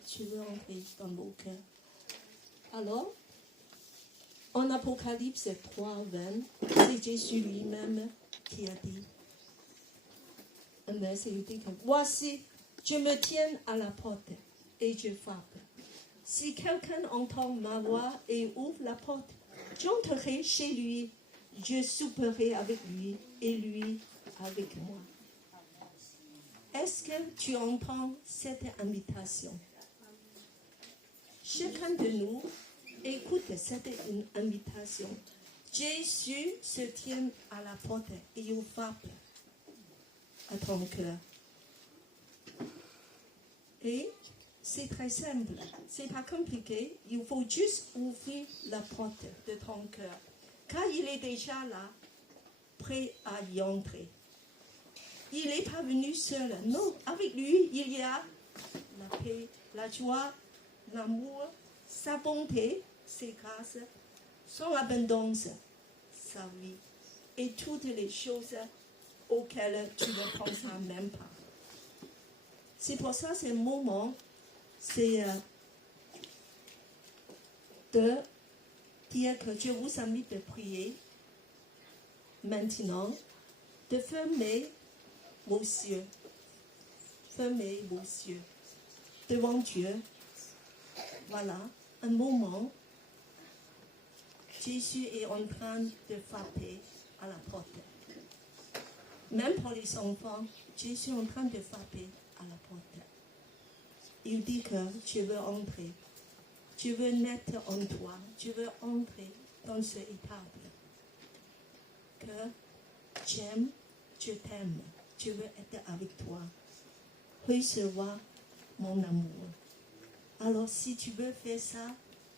Tu veux entrer dans mon cœur. Alors, en Apocalypse 3, 20, c'est Jésus lui-même qui a dit. Un verset, il dit que voici, je me tiens à la porte et je frappe. Si quelqu'un entend ma voix et ouvre la porte, j'entrerai chez lui, je souperai avec lui et lui avec moi. Est-ce que tu entends cette invitation? Chacun de nous écoute cette invitation. Jésus se tient à la porte et il frappe à ton cœur. Et c'est très simple, c'est pas compliqué. Il faut juste ouvrir la porte de ton cœur. Car il est déjà là, prêt à y entrer. Il n'est pas venu seul. Non, avec lui, il y a la paix, la joie, l'amour, sa bonté, ses grâces, son abondance, sa vie. Et toutes les choses auxquelles tu ne penseras même pas. C'est pour ça, ce moment, c'est de dire que je vous invite de prier maintenant, de fermer vos yeux. Fermez vos yeux devant Dieu. Voilà, un moment, Jésus est en train de frapper à la porte. Même pour les enfants, Jésus est en train de frapper à la porte. Il dit que je veux entrer. Je veux naître en toi. Je veux entrer dans cette étape. Que j'aime, je t'aime. Je veux être avec toi. Recevoir mon amour. Alors, si tu veux faire ça,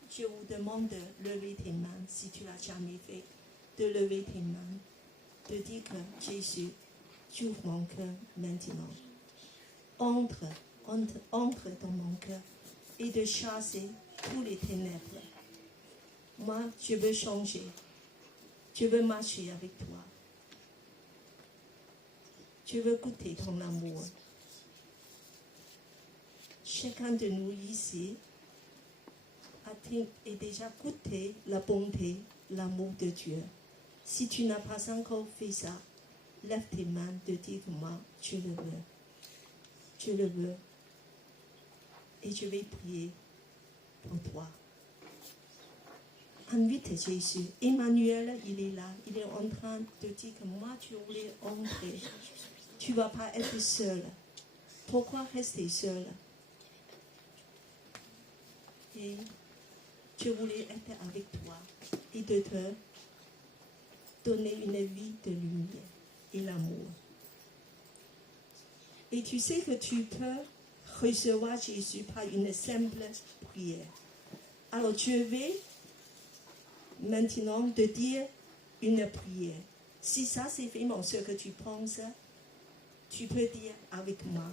je vous demande de lever tes mains. Si tu l'as jamais fait, de lever tes mains. De dire que Jésus, j'ouvre mon cœur maintenant. Entre dans mon cœur et de chasser tous les ténèbres. Moi, je veux changer. Je veux marcher avec toi. Je veux goûter ton amour. Chacun de nous ici a ait déjà goûté la bonté, l'amour de Dieu. Si tu n'as pas encore fait ça, lève tes mains de dire que moi, tu le veux. Tu le veux. Et je vais prier pour toi. Invite Jésus. Emmanuel, il est là. Il est en train de dire que moi, tu voulais entrer. Tu ne vas pas être seul. Pourquoi rester seul? Et je voulais être avec toi et de te donner une vie de lumière et l'amour. Et tu sais que tu peux recevoir Jésus par une simple prière. Alors je vais maintenant te dire une prière. Si ça c'est vraiment ce que tu penses, tu peux dire avec moi.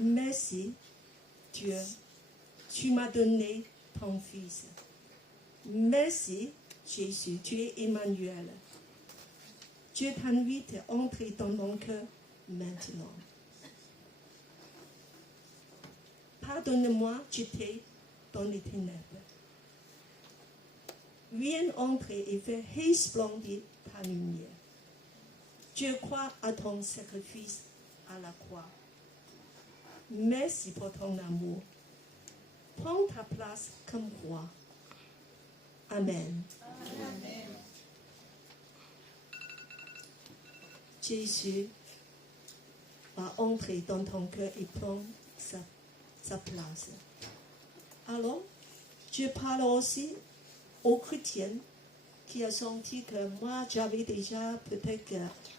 Merci Dieu, tu m'as donné ton Fils. Merci Jésus, tu es Emmanuel. Dieu t'invite à entrer dans mon cœur maintenant. Pardonne-moi, j'étais dans les ténèbres. Viens entrer et faire resplendir ta lumière. Je crois à ton sacrifice à la croix. Merci pour ton amour. Prends ta place comme roi. Amen. Amen. Jésus va entrer dans ton cœur et prendre sa place. Alors, je parle aussi aux chrétiens qui ont senti que moi, j'avais déjà peut-être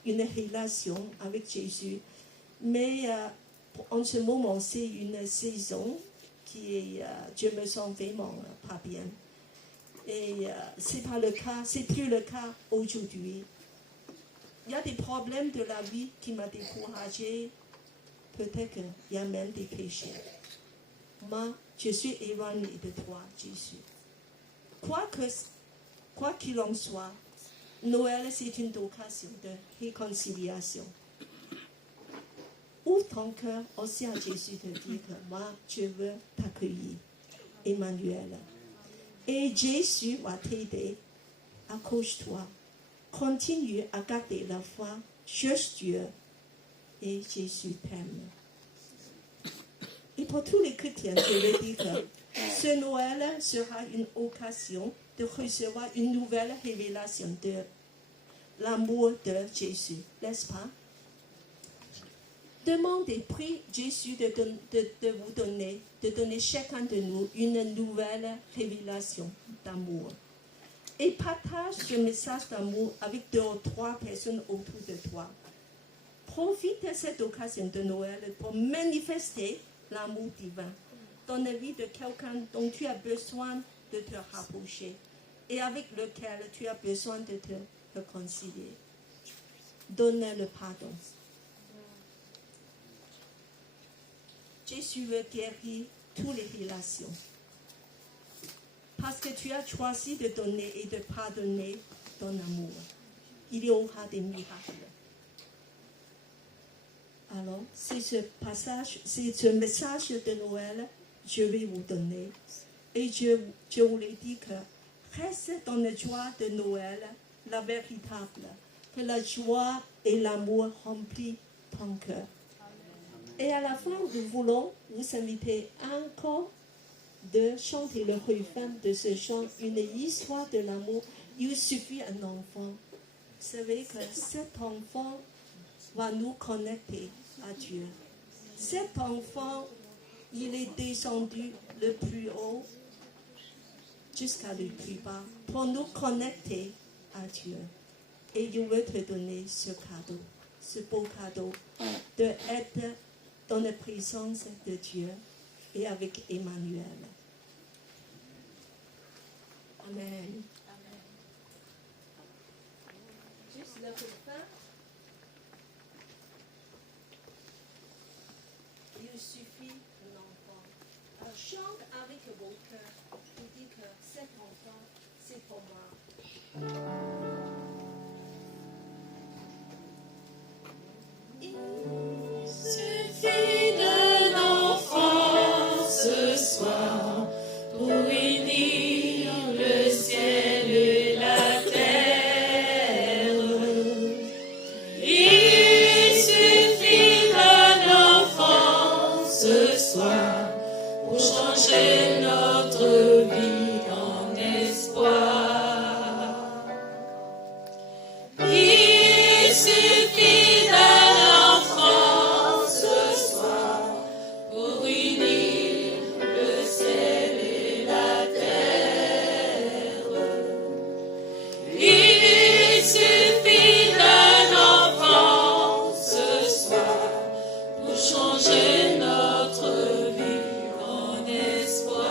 une relation avec Jésus, mais en ce moment, c'est une saison qui est, je me sens vraiment pas bien. Et c'est pas le cas, c'est plus le cas aujourd'hui. Il y a des problèmes de la vie qui m'ont découragé. Peut-être qu'il y a même des péchés. Moi, je suis éloigné de toi, Jésus. Quoi qu'il en soit, Noël, c'est une occasion de réconciliation. Ouvre ton cœur aussi à Jésus de dire que moi, je veux t'accueillir, Emmanuel. Et Jésus va t'aider. Accroche-toi. Continue à garder la foi. Cherche Dieu. Et Jésus t'aime. Et pour tous les chrétiens, je veux dire que ce Noël sera une occasion de recevoir une nouvelle révélation de l'amour de Jésus. N'est-ce pas? Demandez, prie Jésus de vous donner chacun de nous une nouvelle révélation d'amour. Et partage ce message d'amour avec 2 ou 3 personnes autour de toi. Profite de cette occasion de Noël pour manifester l'amour divin dans la vie de quelqu'un dont tu as besoin de te rapprocher et avec lequel tu as besoin de te réconcilier. Donne le pardon. Jésus veut guérir toutes les relations. Parce que tu as choisi de donner et de pardonner ton amour. Il y aura des miracles. Alors, c'est ce message de Noël, je vais vous donner. Et je voulais dire que reste dans la joie de Noël, la véritable. Que la joie et l'amour remplissent ton cœur. Et à la fin, nous voulons vous inviter encore de chanter le refrain de ce chant, une histoire de l'amour. Il suffit un enfant. Vous savez que cet enfant va nous connecter à Dieu. Cet enfant, il est descendu le plus haut jusqu'à le plus bas pour nous connecter à Dieu. Et il veut te donner ce cadeau, ce beau cadeau, d'être dans la présence de Dieu et avec Emmanuel. Amen. Juste le refrain. Il suffit d'un enfant. Alors, chante avec vos cœurs pour dire que cet enfant, c'est pour moi. Il suffit d'un enfant ce soir changer notre vie en espoir. Il suffit d'un enfant ce soir pour unir le ciel et la terre. Il suffit d'un enfant ce soir pour changer notre vie en espoir.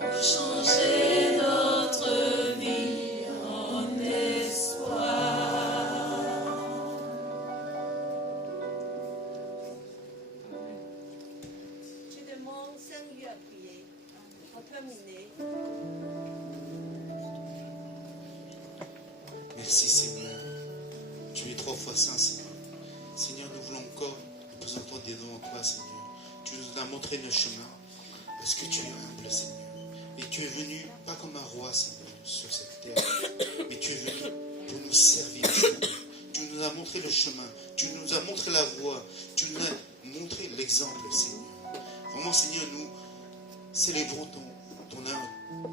Pour changer notre vie en espoir. Je demande 5 lieux à prier. Pour terminer. Merci Seigneur. Tu es 3 fois saint Seigneur. Seigneur, nous voulons encore nous présenter devant toi Seigneur. Tu nous as montré le chemin parce que tu es humble Seigneur. Et tu es venu pas comme un roi Seigneur sur cette terre, mais tu es venu pour nous servir Seigneur. Tu nous as montré le chemin, tu nous as montré la voie, tu nous as montré l'exemple Seigneur. Vraiment Seigneur, nous célébrons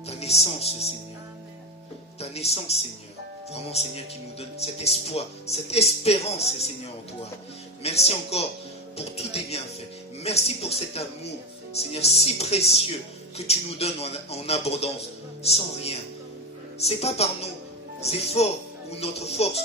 ta naissance Seigneur. Ta naissance Seigneur. Vraiment Seigneur qui nous donne cet espoir, cette espérance Seigneur en toi. Merci encore pour tous tes bienfaits. Merci pour cet amour Seigneur si précieux que tu nous donnes en abondance, sans rien. C'est pas par nos efforts ou notre force,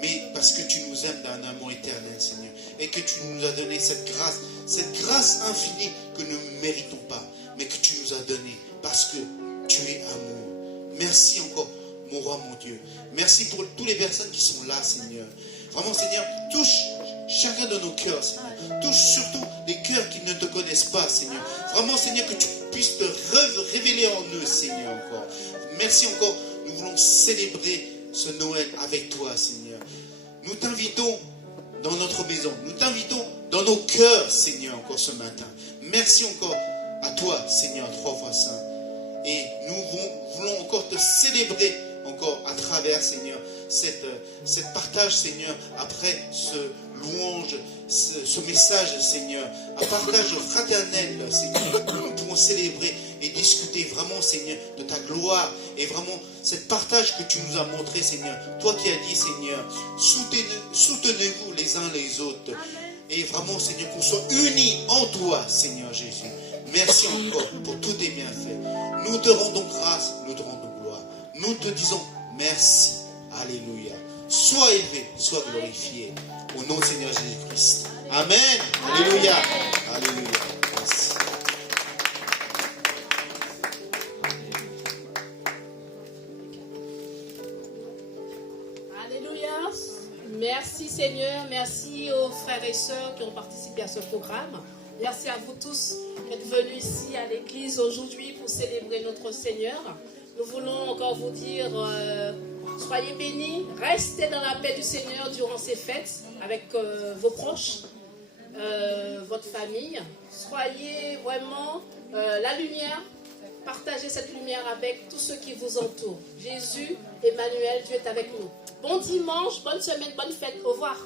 mais parce que tu nous aimes d'un amour éternel Seigneur. Et que tu nous as donné cette grâce infinie que nous ne méritons pas, mais que tu nous as donnée parce que tu es amour. Merci encore mon roi, mon Dieu. Merci pour toutes les personnes qui sont là, Seigneur. Vraiment, Seigneur, touche chacun de nos cœurs, Seigneur. Touche surtout les cœurs qui ne te connaissent pas, Seigneur. Vraiment, Seigneur, que tu puisses te révéler en eux, Seigneur, encore. Merci encore. Nous voulons célébrer ce Noël avec toi, Seigneur. Nous t'invitons dans notre maison. Nous t'invitons dans nos cœurs, Seigneur, encore ce matin. Merci encore à toi, Seigneur, 3 fois saint. Et nous voulons encore te célébrer encore à travers, Seigneur, cette partage, Seigneur, après ce louange, ce message, Seigneur, un partage fraternel, Seigneur, où nous pouvons célébrer et discuter vraiment, Seigneur, de ta gloire et vraiment cette partage que tu nous as montré, Seigneur. Toi qui as dit, Seigneur, soutenez-vous les uns les autres. Et vraiment, Seigneur, qu'on soit unis en toi, Seigneur Jésus. Merci encore pour tous tes bienfaits. Nous te rendons grâce, nous te rendons gloire. Nous te disons merci. Alléluia. Sois élevé, sois glorifié. Au nom du Seigneur Jésus-Christ. Amen. Alléluia. Alléluia. Merci. Alléluia. Merci Seigneur. Merci aux frères et sœurs qui ont participé à ce programme. Merci à vous tous d'être venus ici à l'église aujourd'hui pour célébrer notre Seigneur. Nous voulons encore vous dire, soyez bénis, restez dans la paix du Seigneur durant ces fêtes avec vos proches, votre famille. Soyez vraiment la lumière, partagez cette lumière avec tous ceux qui vous entourent. Jésus, Emmanuel, Dieu est avec nous. Bon dimanche, bonne semaine, bonne fête, au revoir.